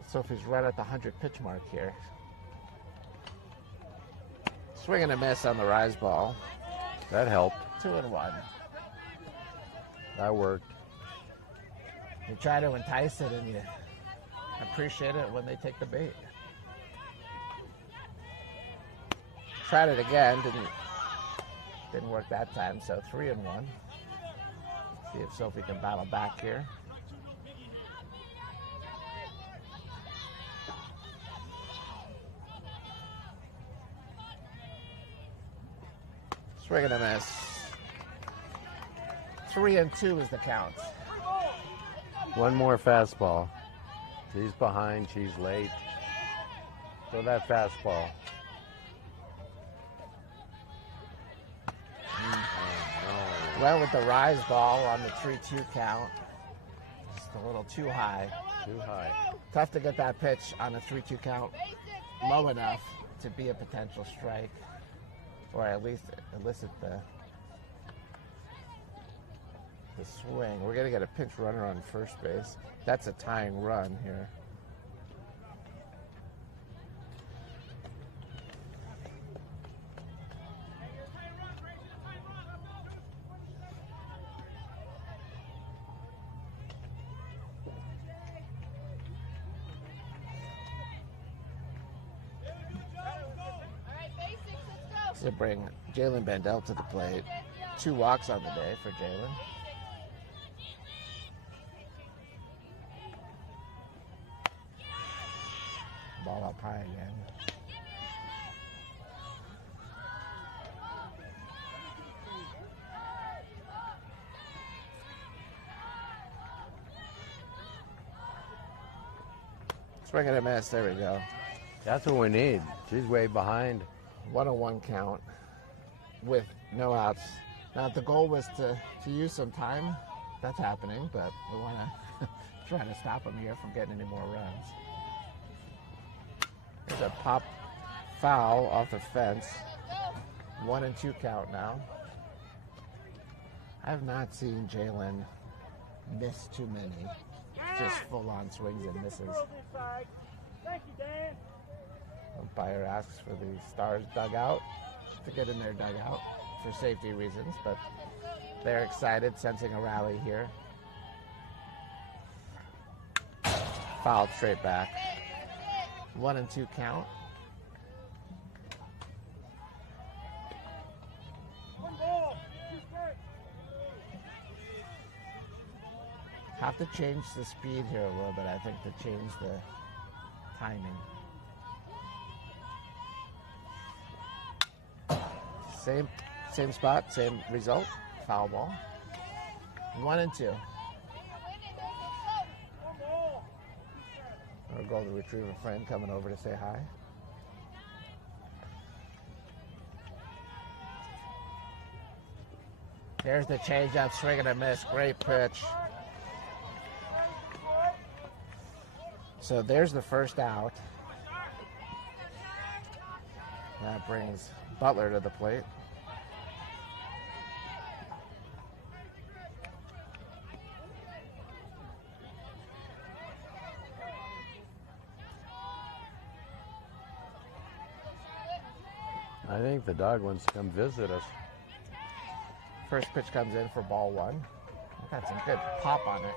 Sophie's right at the 100 pitch mark here. Swing and a miss on the rise ball. That helped. 2-1. That worked. You try to entice it and you appreciate it when they take the bait. Tried it again, didn't work that time, so 3-1. See if Sophie can battle back here. Swing and a miss. 3-2 is the count. One more fastball. She's behind, she's late. Throw that fastball. Went with the rise ball on the 3-2 count. Just a little too high. Too high. Tough to get that pitch on a 3-2 count low enough to be a potential strike, or at least elicit the swing. We're going to get a pinch runner on first base. That's a tying run here. To bring Jalen Bandel to the plate. 2 walks on the day for Jalen. Ball up high again. Swing and a miss. There we go. That's what we need. She's way behind. 1-1 count with no outs. Now, the goal was to use some time. That's happening, but we want to try to stop them here from getting any more runs. There's a pop foul off the fence. 1-2 count now. I have not seen Jalen miss too many. Just full-on swings and misses. Thank you, Dan. Umpire asks for the Stars dugout to get in their dugout for safety reasons, but they're excited, sensing a rally here. Fouled straight back. 1-2 count. One ball. Two strikes. Have to change the speed here a little bit, I think, to change the timing. Same spot, same result. Foul ball. 1 and 2. Our golden retriever friend coming over to say hi. There's the changeup, swing and a miss. Great pitch. So there's the first out. That brings Butler to the plate. I think the dog wants to come visit us. First pitch comes in for ball 1. Got some good pop on it.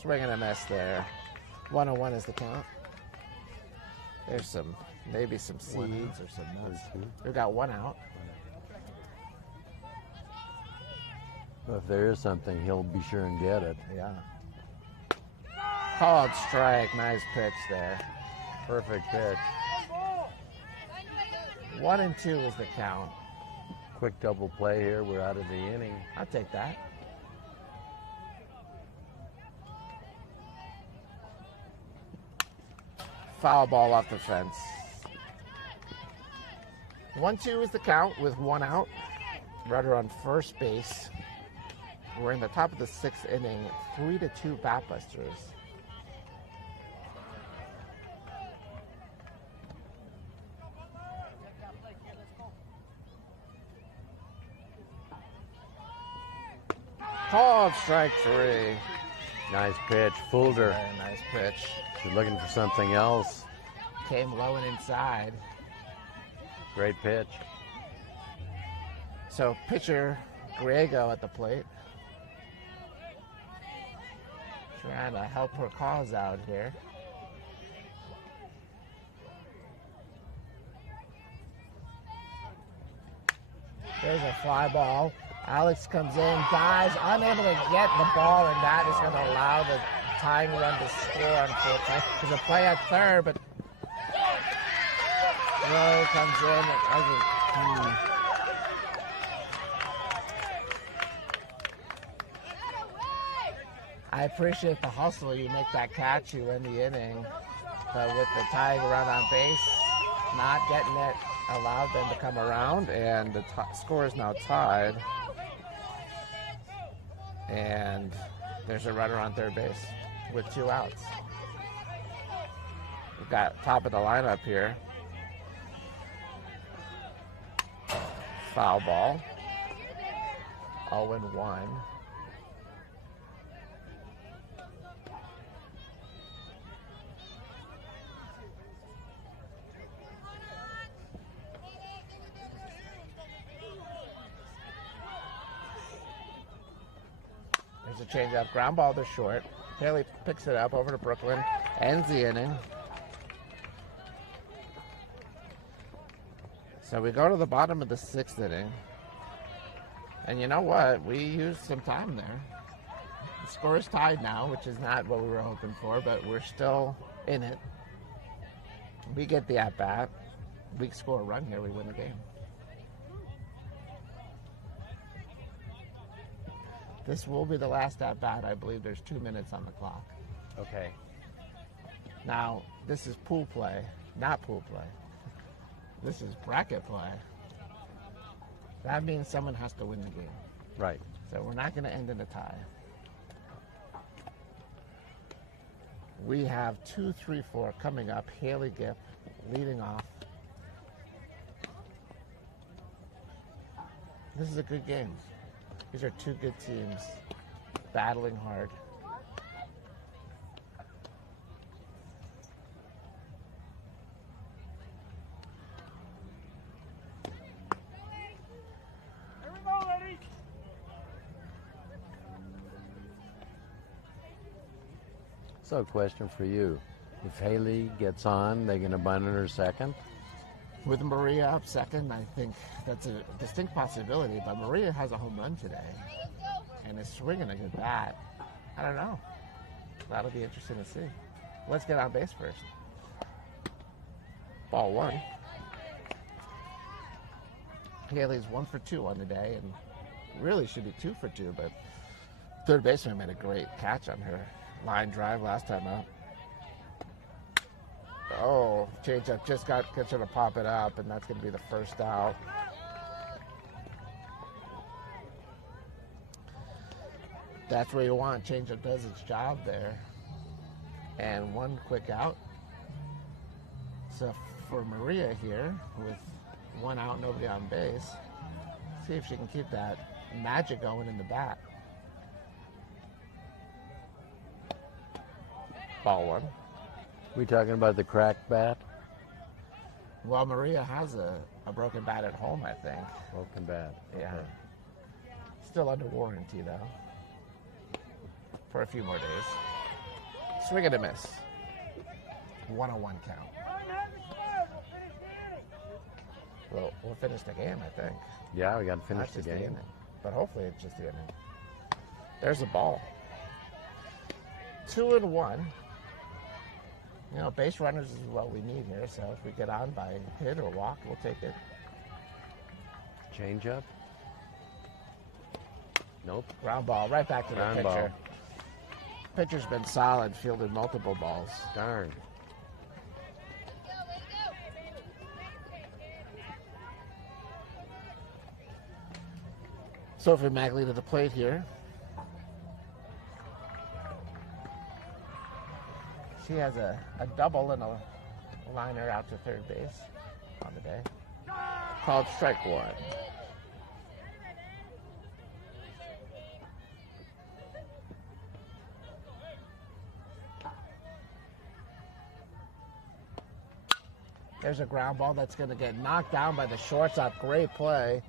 Swing and a miss there. 1-1 is the count. There's maybe some seeds or some nuts. We've got 1 out. Well, if there is something, he'll be sure and get it. Yeah. Called strike. Nice pitch there. Perfect pitch. 1 and 2 is the count. Quick double play here. We're out of the inning. I'll take that. Foul ball off the fence. 1-2 is the count with 1 out. Runner on first base. We're in the top of the 6th inning. 3-2 Batbusters. Called strike 3. Nice pitch. Fooled her. Very nice pitch. She's looking for something else. Came low and inside. Great pitch. So pitcher Griego at the plate. Trying to help her cause out here. There's a fly ball. Alex comes in, dives, unable to get the ball, and that is going to allow the tying run to score, unfortunately. There's a play at third, but Rowe comes in. I appreciate the hustle. You make that catch, you win the inning. But with the tying run on base, not getting it allowed them to come around, and the score is now tied. And there's a runner on third base with 2 outs. We've got top of the lineup here. Foul ball. 0-1. There's a changeup, ground ball to short. Haley picks it up over to Brooklyn, ends the inning. So we go to the bottom of the 6th inning. And you know what? We used some time there. The score is tied now, which is not what we were hoping for, but we're still in it. We get the at-bat. We score a run here, we win the game. This will be the last at-bat. I believe there's 2 minutes on the clock. Okay. Now, this is pool play, not pool play. This is bracket play. That means someone has to win the game. Right. So we're not going to end in a tie. We have 2, 3, 4 coming up. Haley Gipp leading off. This is a good game. These are 2 good teams battling hard. Here we go, ladies. So, question for you. If Haley gets on, they going to bunt in her second? With Maria up second, I think that's a distinct possibility. But Maria has a home run today and is swinging a good bat. I don't know. That'll be interesting to see. Let's get on base first. Ball one. Haley's 1 for 2 on the day and really should be 2 for 2, but third baseman made a great catch on her line drive last time out. Oh, changeup just gets her to pop it up, and that's going to be the first out. That's where you want. Changeup does its job there. And one quick out. So for Maria here, with 1 out, nobody on base, see if she can keep that magic going in the bat. Ball one. We talking about the cracked bat? Well, Maria has a broken bat at home, I think. Broken bat. Yeah. Okay. Still under warranty, though. For a few more days. Swing and a miss. 101 count. We'll finish the game, I think. Yeah, we got to finish Not the just game. inning, but hopefully it's just the inning. There's a ball. 2-1. You know, base runners is what we need here, so if we get on by hit or walk, we'll take it. Change up? Nope. Ground ball, right back to the Ground pitcher. ball. Pitcher's been solid, fielded multiple balls. Darn. Sophie Magley to the plate here. She has a double and a liner out to third base on the day. Called strike one. There's a ground ball that's going to get knocked down by the shortstop. Great play.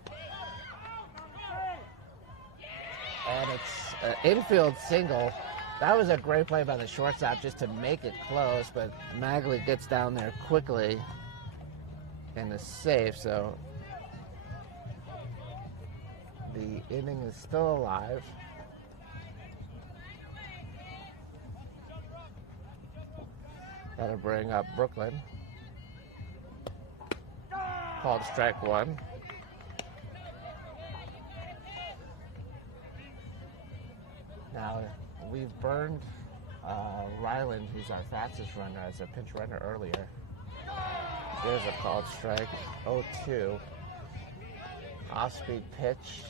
And it's an infield single. That was a great play by the shortstop just to make it close, but Magley gets down there quickly and is safe, so the inning is still alive. That'll bring up Brooklyn. Called strike one. Now, we've burned Ryland, who's our fastest runner, as a pinch runner earlier. There's a called strike. 0-2. Off-speed pitch.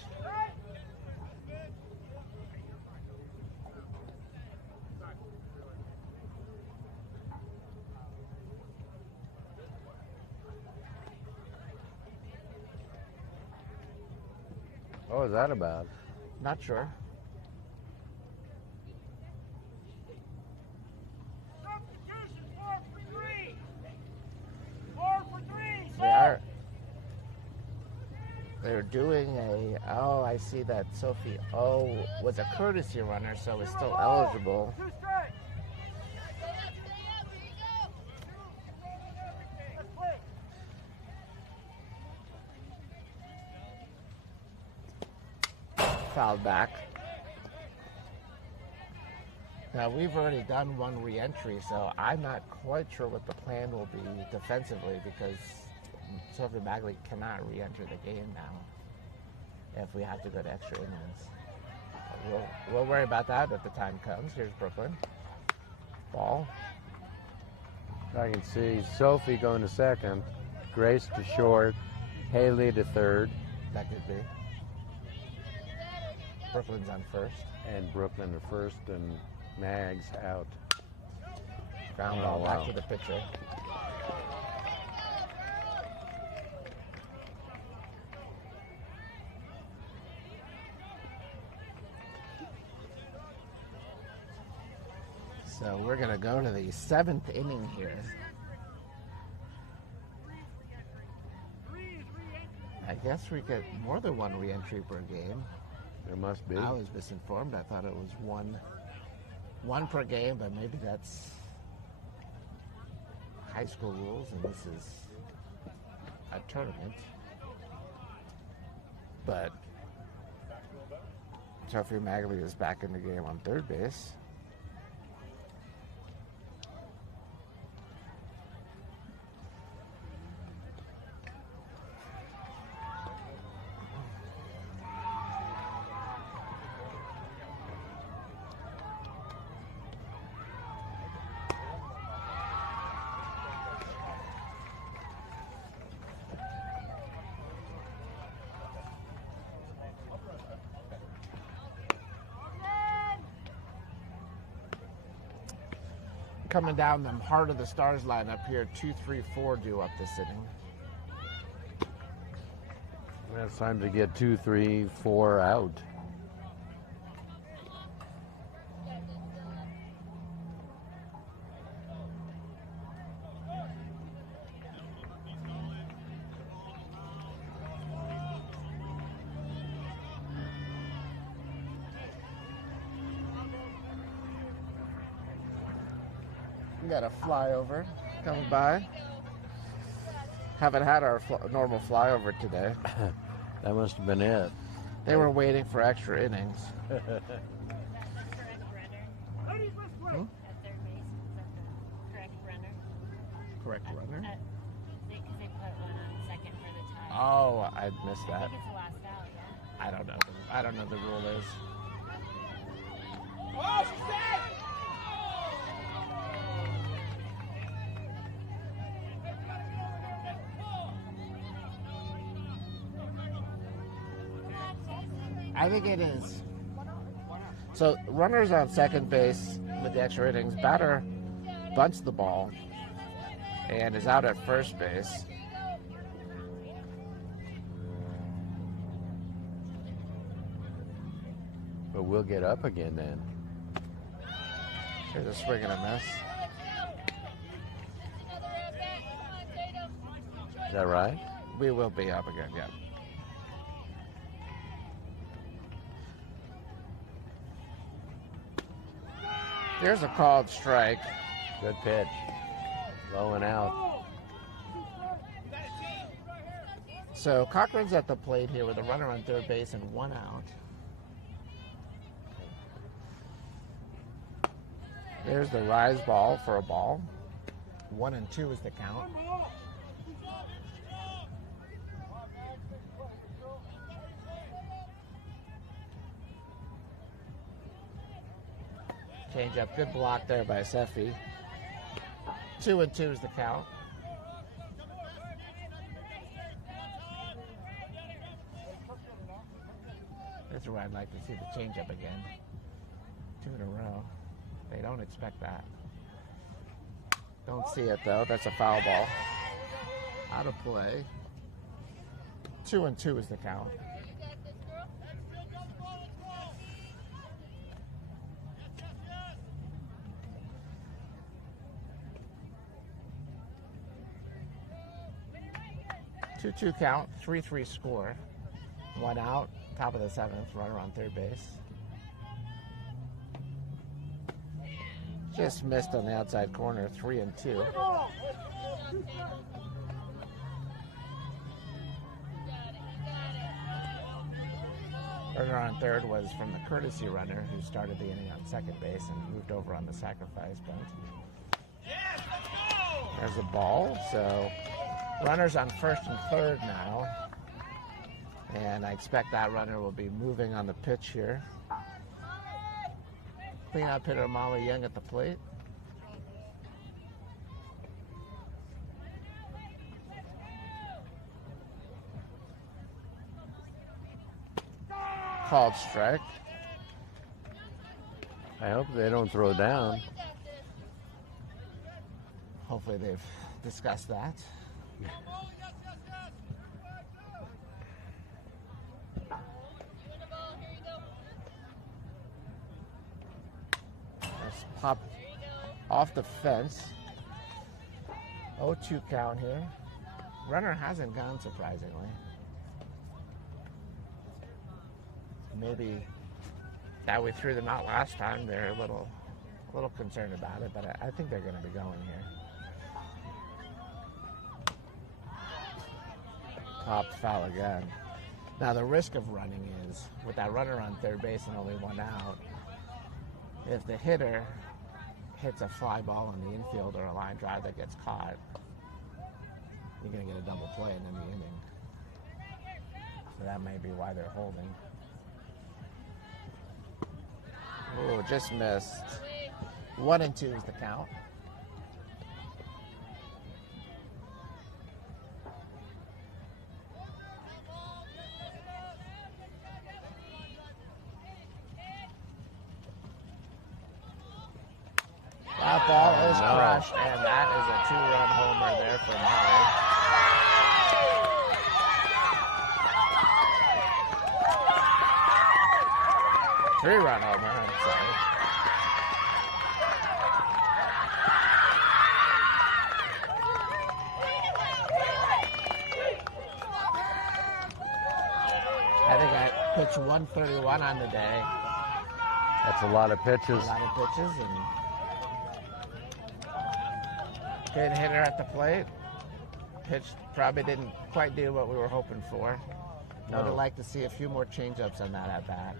What was that about? Not sure. They're doing oh, I see that Sophie was a courtesy runner, so is still eligible. Fouled back. Now, we've already done one re-entry, so I'm not quite sure what the plan will be defensively, because Sophie Magley cannot re-enter the game now if we have to go to extra innings. We'll worry about that if the time comes. Here's Brooklyn. Ball. I can see Sophie going to second, Grace to short, Haley to third. That could be. Brooklyn's on first. And Brooklyn to first, and Mags out. Ground ball back to the pitcher. So we're going to go to the 7th inning here. I guess we get more than one re-entry per game. There must be. I was misinformed. I thought it was one per game, but maybe that's high school rules, and this is a tournament. But Sophie Magley is back in the game on third base. Coming down the heart of the stars lineup here, 2, 3, 4 due up this inning. Well, it's time to get 2, 3, 4 out. We got a flyover coming by. Haven't had our normal flyover today. That must have been it. They were waiting for extra innings. Correct runner? Because they put one on second for the tie. Oh, I missed I that. think it's the last out, yeah? I don't know. I don't know the rule is. I think it is. So runners on second base with the extra innings. Batter bunts the ball and is out at first base. But we'll get up again then. Here's a swing and a miss. Is that right? We will be up again, yeah. Here's a called strike. Good pitch. Low and out. So Cochran's at the plate here with a runner on third base and one out. There's the rise ball for a ball. 1 and 2 is the count. Change up, good block there by Seffi. 2 and 2 is the count. That's where I'd like to see the change up again. 2 in a row. They don't expect that. Don't see it though. That's a foul ball. Out of play. 2 and 2 is the count. Two count, 3-3 score. 1 out, top of the 7th, runner on third base. Just missed on the outside corner, 3 and 2. Runner on third was from the courtesy runner who started the inning on second base and moved over on the sacrifice bunt. There's a ball, so runners on first and third now. And I expect that runner will be moving on the pitch here. Cleanup hitter Molly Young at the plate. Called strike. I hope they don't throw down. Hopefully they've discussed that. Let's pop off the fence. 0-2 count here. Runner hasn't gone, surprisingly. Maybe that we threw them out last time. They're a little concerned about it, but I think they're going to be going here. popped, foul again. Now the risk of running is, with that runner on third base and only one out, if the hitter hits a fly ball in the infield or a line drive that gets caught, you're going to get a double play in the inning. So that may be why they're holding. Oh, just missed. 1-2 is the count. That ball is crushed, and that is a 2-run homer there for Molly. Three-run homer, I'm sorry. I think I pitched 131 on the day. That's a lot of pitches. A lot of pitches, and good hitter at the plate. Pitch probably didn't quite do what we were hoping for. No. Would have liked to see a few more change-ups on that at bat.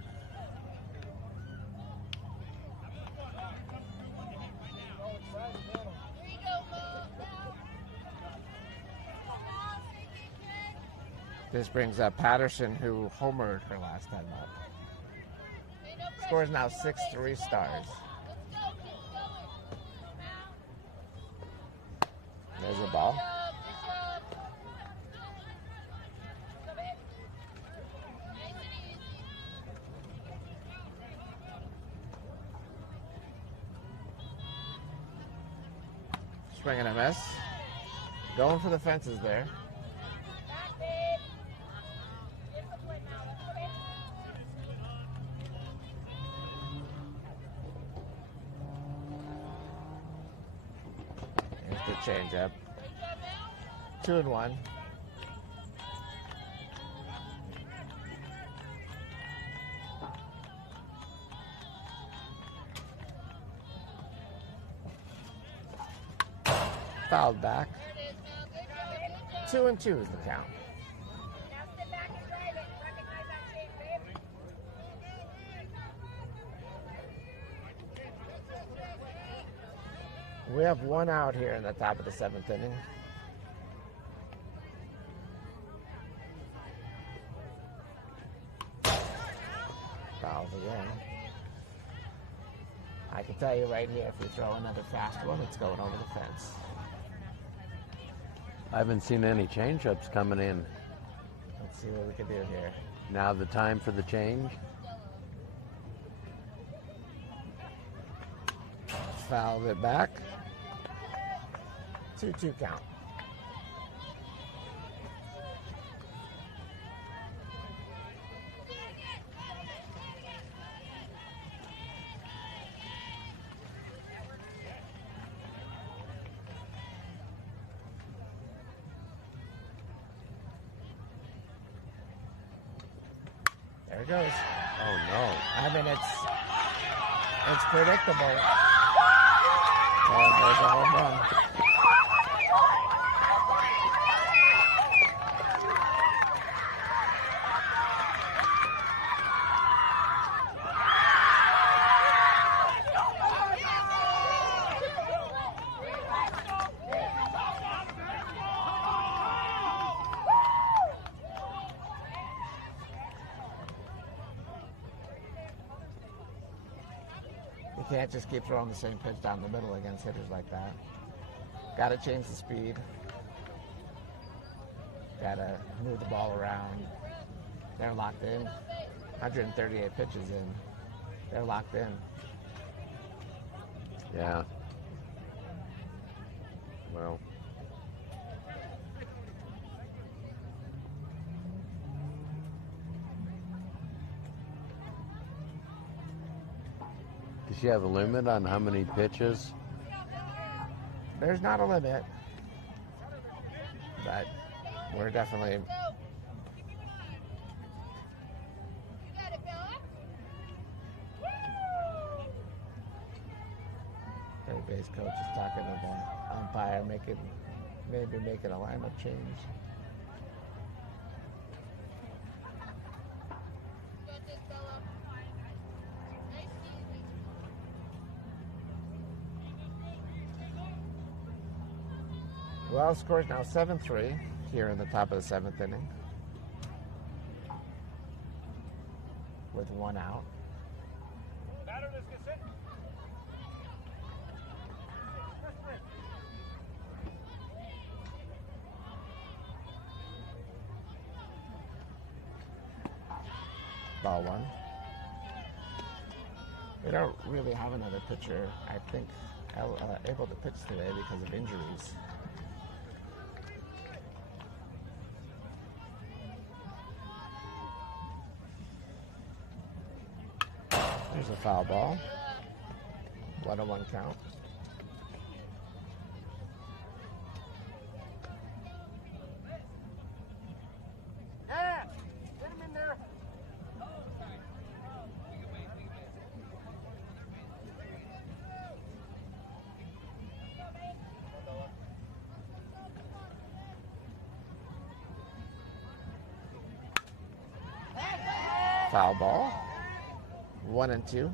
This brings up Patterson, who homered her last time up. Score is now 6-3 Stars. There's a ball. Swing and a miss. Going for the fences there. Here's the changeup. 2-1. Fouled back. 2-2 is the count. We have one out here in the top of the 7th inning. Fouls again. I can tell you right here, if we throw another fast one, it's going over the fence. I haven't seen any change-ups coming in. Let's see what we can do here. Now the time for the change. Fouled it back. 2-2 count. There it goes. Oh no. I mean, it's predictable. And there's a home run. You can't just keep throwing the same pitch down the middle against hitters like that. Got to change the speed. Got to move the ball around. They're locked in. 138 pitches in. They're locked in. Yeah. Well. Does she have a limit on how many pitches? There's not a limit, but we're definitely third base coach is talking to the umpire, maybe making a lineup change. Well, score is now 7-3 here in the top of the seventh inning with one out. Ball one. We don't really have another pitcher, I think, able to pitch today because of injuries. There's a foul ball. 1-1 count. Get him in there. Foul ball. 1-2.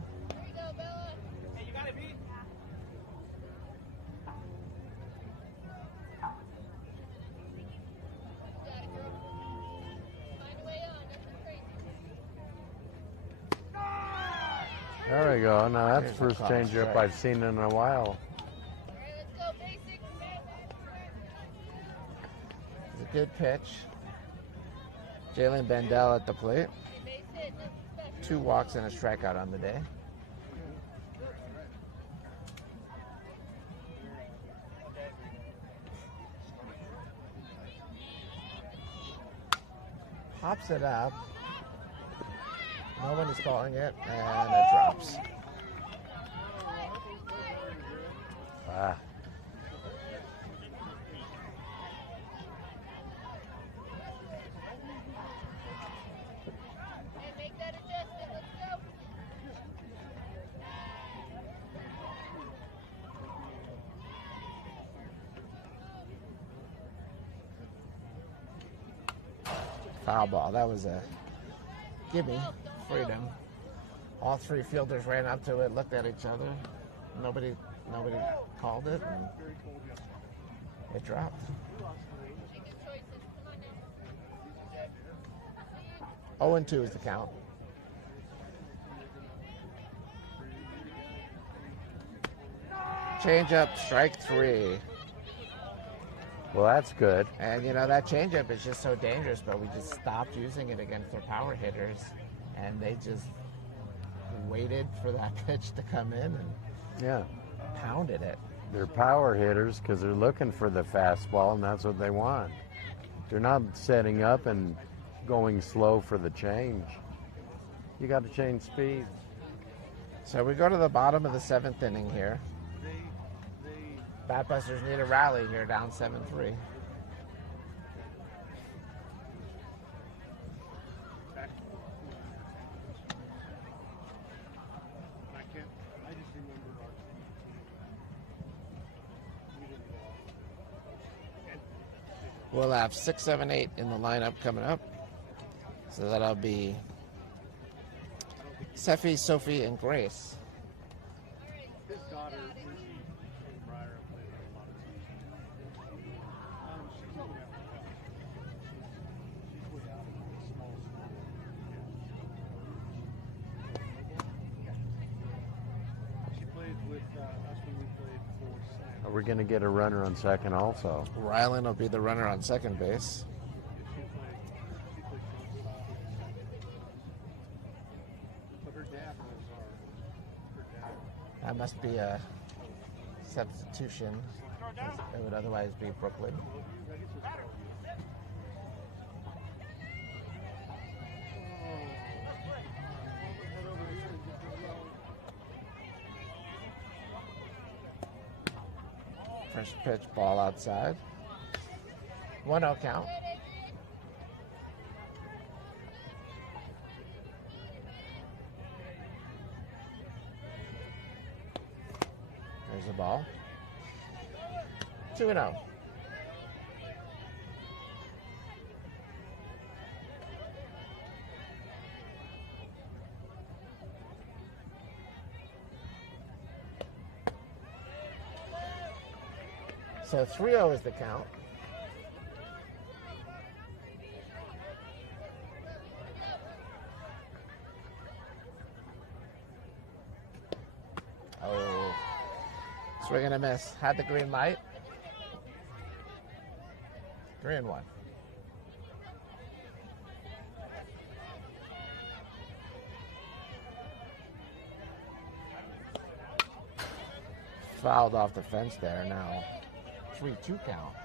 There we go. Now that's There's a first call changeup strike. I've seen in a while. It's a good pitch. Jalen Bendel at the plate. 2 walks and a strikeout on the day. Pops it up. No one is calling it, and it drops. Ah. Foul ball. That was a gimme. Freedom. All 3 fielders ran up to it, looked at each other. Nobody called it, and it dropped. 0-2 is the count. Change-up, strike 3. Well, that's good. And, you know, that changeup is just so dangerous, but we just stopped using it against their power hitters, and they just waited for that pitch to come in and Yeah. pounded it. They're power hitters because they're looking for the fastball, and that's what they want. They're not setting up and going slow for the change. You got to change speed. So we go to the bottom of the 7th inning here. Batbusters need a rally here, down 7-3. We'll have 6, 7, 8 in the lineup coming up. So that'll be Seffi, Sophie, and Grace. His daughter, Lindsay Breyer, played on a lot of teams. She's not that well. She's way out in the small school. She played with us when we played for Sam. We're going to get a runner on second also. Rylan will be the runner on second base. She played shortstop. But her dad was her dad. That must be a substitution. It would otherwise be Brooklyn. First pitch, ball outside. 1-0 count. There's the ball. 2-0. So 3-0 is the count. Oh, swing and a miss. Had the green light. 3-1. Fouled off the fence there now. 3-2 count.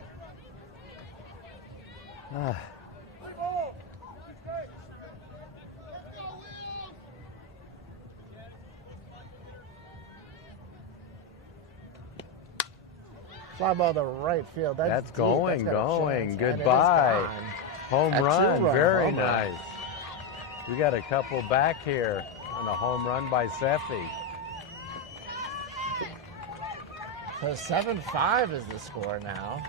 Fly ball to right field. That's deep. going, That's got a going. chance. And it is Goodbye. gone. Home A run, two-run very home run. nice. We got a couple back here on a home run by Seffi. So 7-5 is the score now.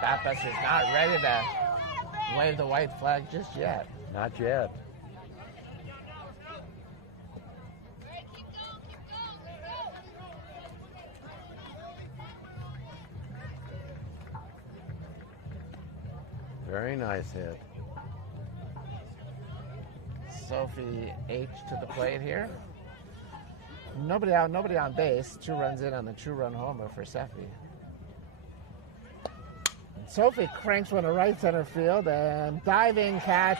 Batbusters not ready to wave the white flag just yet. Not yet. Very nice hit. Sophie H to the plate here. Nobody out, nobody on base. 2 runs in on the 2-run homer for Seffi. Sophie cranks one to right center field and diving catch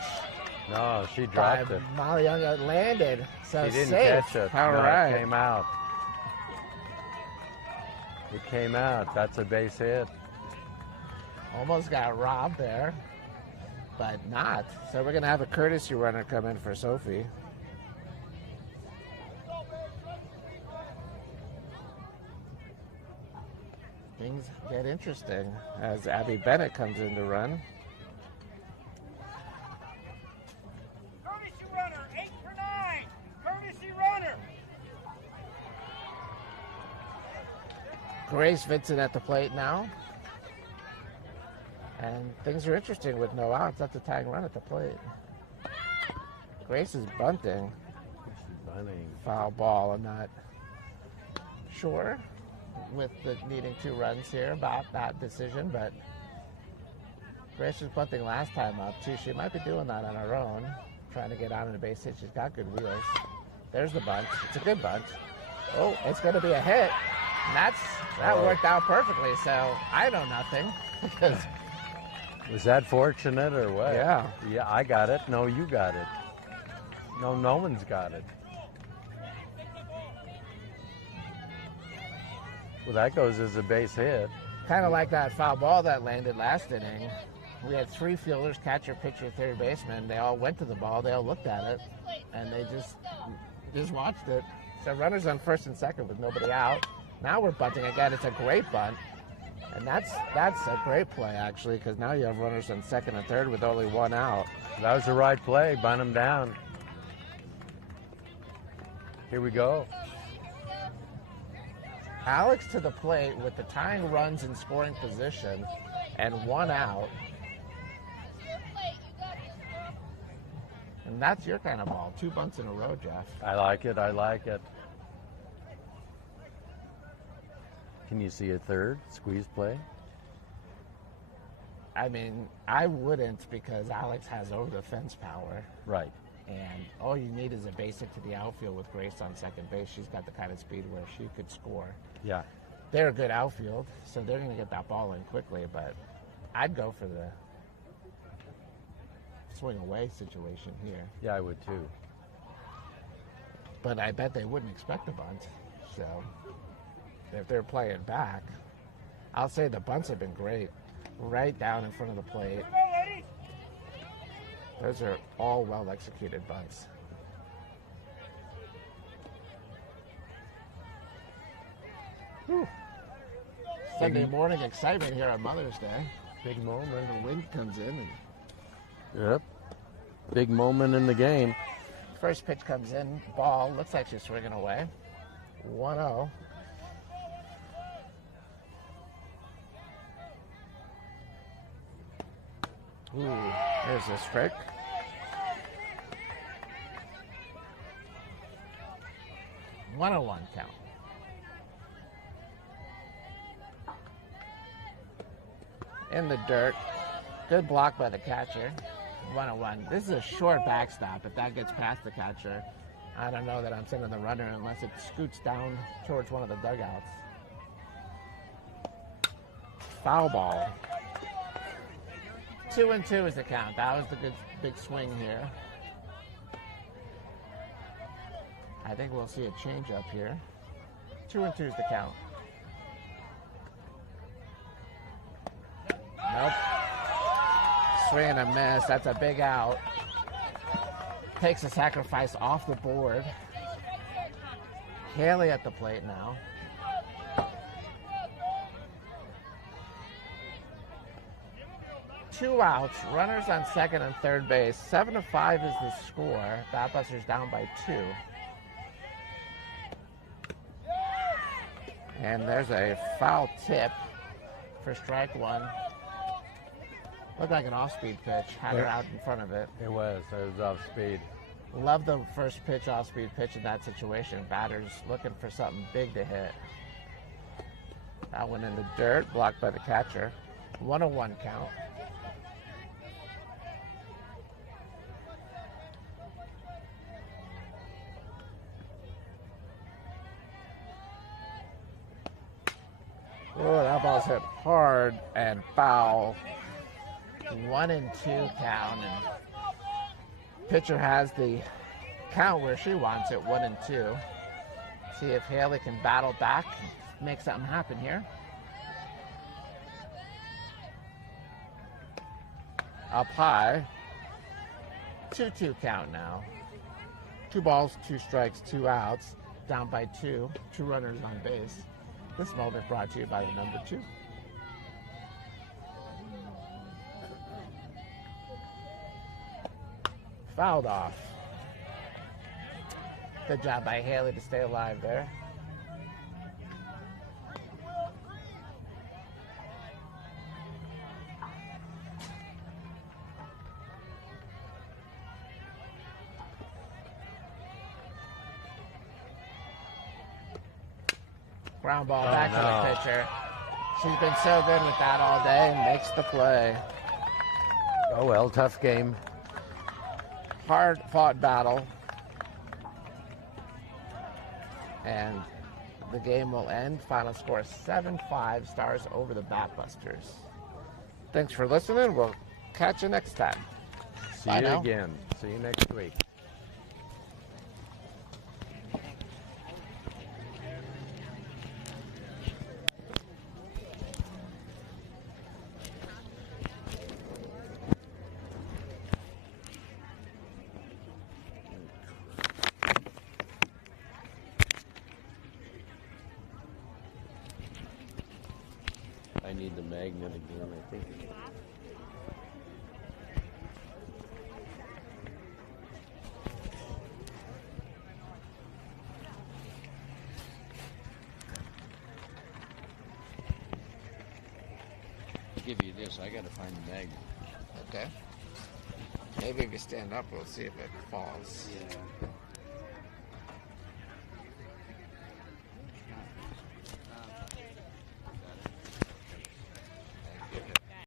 No, she by dropped it. Molly Young. It landed. So She didn't safe. catch it. All No, right. it came out. It came out. That's a base hit. Almost got robbed there, but not. So we're going to have a courtesy runner come in for Sophie. Things get interesting as Abby Bennett comes in to run. Courtesy runner, 8 for 9. Courtesy runner. Grace Vincent at the plate now. And things are interesting with no outs. That's a tying run at the plate. Grace is bunting. She's bunting. Foul ball. I'm not sure with the needing 2 runs here about that decision, but Grace was bunting last time up too. She might be doing that on her own, trying to get out on a base hit. She's got good wheels. There's the bunt. It's a good bunt. Oh, it's going to be a hit. And that worked out perfectly. So I know nothing because Was that fortunate or what? Yeah. Yeah, I got it. No, you got it. No one's got it. Well, that goes as a base hit. kind of like that foul ball that landed last inning. We had 3 fielders, catcher, pitcher, third baseman. They all went to the ball. They all looked at it, and they just watched it. So runners on first and second with nobody out. Now we're bunting again. It's a great bunt, and that's a great play actually, because now you have runners on second and third with only 1 out. That was the right play. Bunt him down. Here we go. Alex to the plate with the tying runs in scoring position and 1 out. And that's your kind of ball. 2 bunts in a row, Jeff. I like it. I like it. Can you see a third squeeze play? I mean, I wouldn't, because Alex has over the fence power. Right. And all you need is a basic to the outfield with Grace on second base. She's got the kind of speed where she could score. Yeah. They're a good outfield, so they're going to get that ball in quickly, but I'd go for the swing away situation here. Yeah, I would too. But I bet they wouldn't expect a bunt. So if they're playing back, I'll say the bunts have been great. Right down in front of the plate. Those are all well executed bunts. Whew. Sunday morning excitement here on Mother's Day. Big moment. The wind comes in and Yep. Big moment in the game. first pitch comes in, ball, looks like she's swinging away. 1-0. Ooh, there's a strike. One-on-one count. in the dirt. Good block by the catcher. 101. This is a short backstop. If that gets past the catcher, I don't know that I'm sending the runner unless it scoots down towards one of the dugouts. Foul ball. 2-2 is the count. That was the good big swing here. I think we'll see a change up here. 2-2 is the count. Nope. Swing and a miss. That's a big out. Takes a sacrifice off the board. Haley at the plate now. Two outs. Runners on second and third base. 7-5 is the score. Batbusters down by 2. And there's a foul tip for strike 1. Looked like an off-speed pitch. Had her out in front of it. It was off speed. Love the first pitch, off-speed pitch in that situation. Batter's looking for something big to hit. That went in the dirt, blocked by the catcher. 101 count. Oh, that ball's hit hard and foul. 1-2 count, and pitcher has the count where she wants it, 1-2. See if Haley can battle back, make something happen here. Up high. 2-2 count now. 2 balls, 2 strikes, 2 outs. Down by 2. 2 runners on base. This moment brought to you by the number 2. Fouled off. Good job by Haley to stay alive there. Ground ball back to the pitcher. She's been so good with that all day and makes the play. Oh well, tough game. Hard fought battle. And the game will end. Final score 7-5, Stars over the Batbusters. Thanks for listening. We'll catch you next time. See you again. See you next week. I need the magnet again, I think. I'll give you this. I gotta find the magnet. Okay. Maybe if you stand up, we'll see if it falls. Yeah.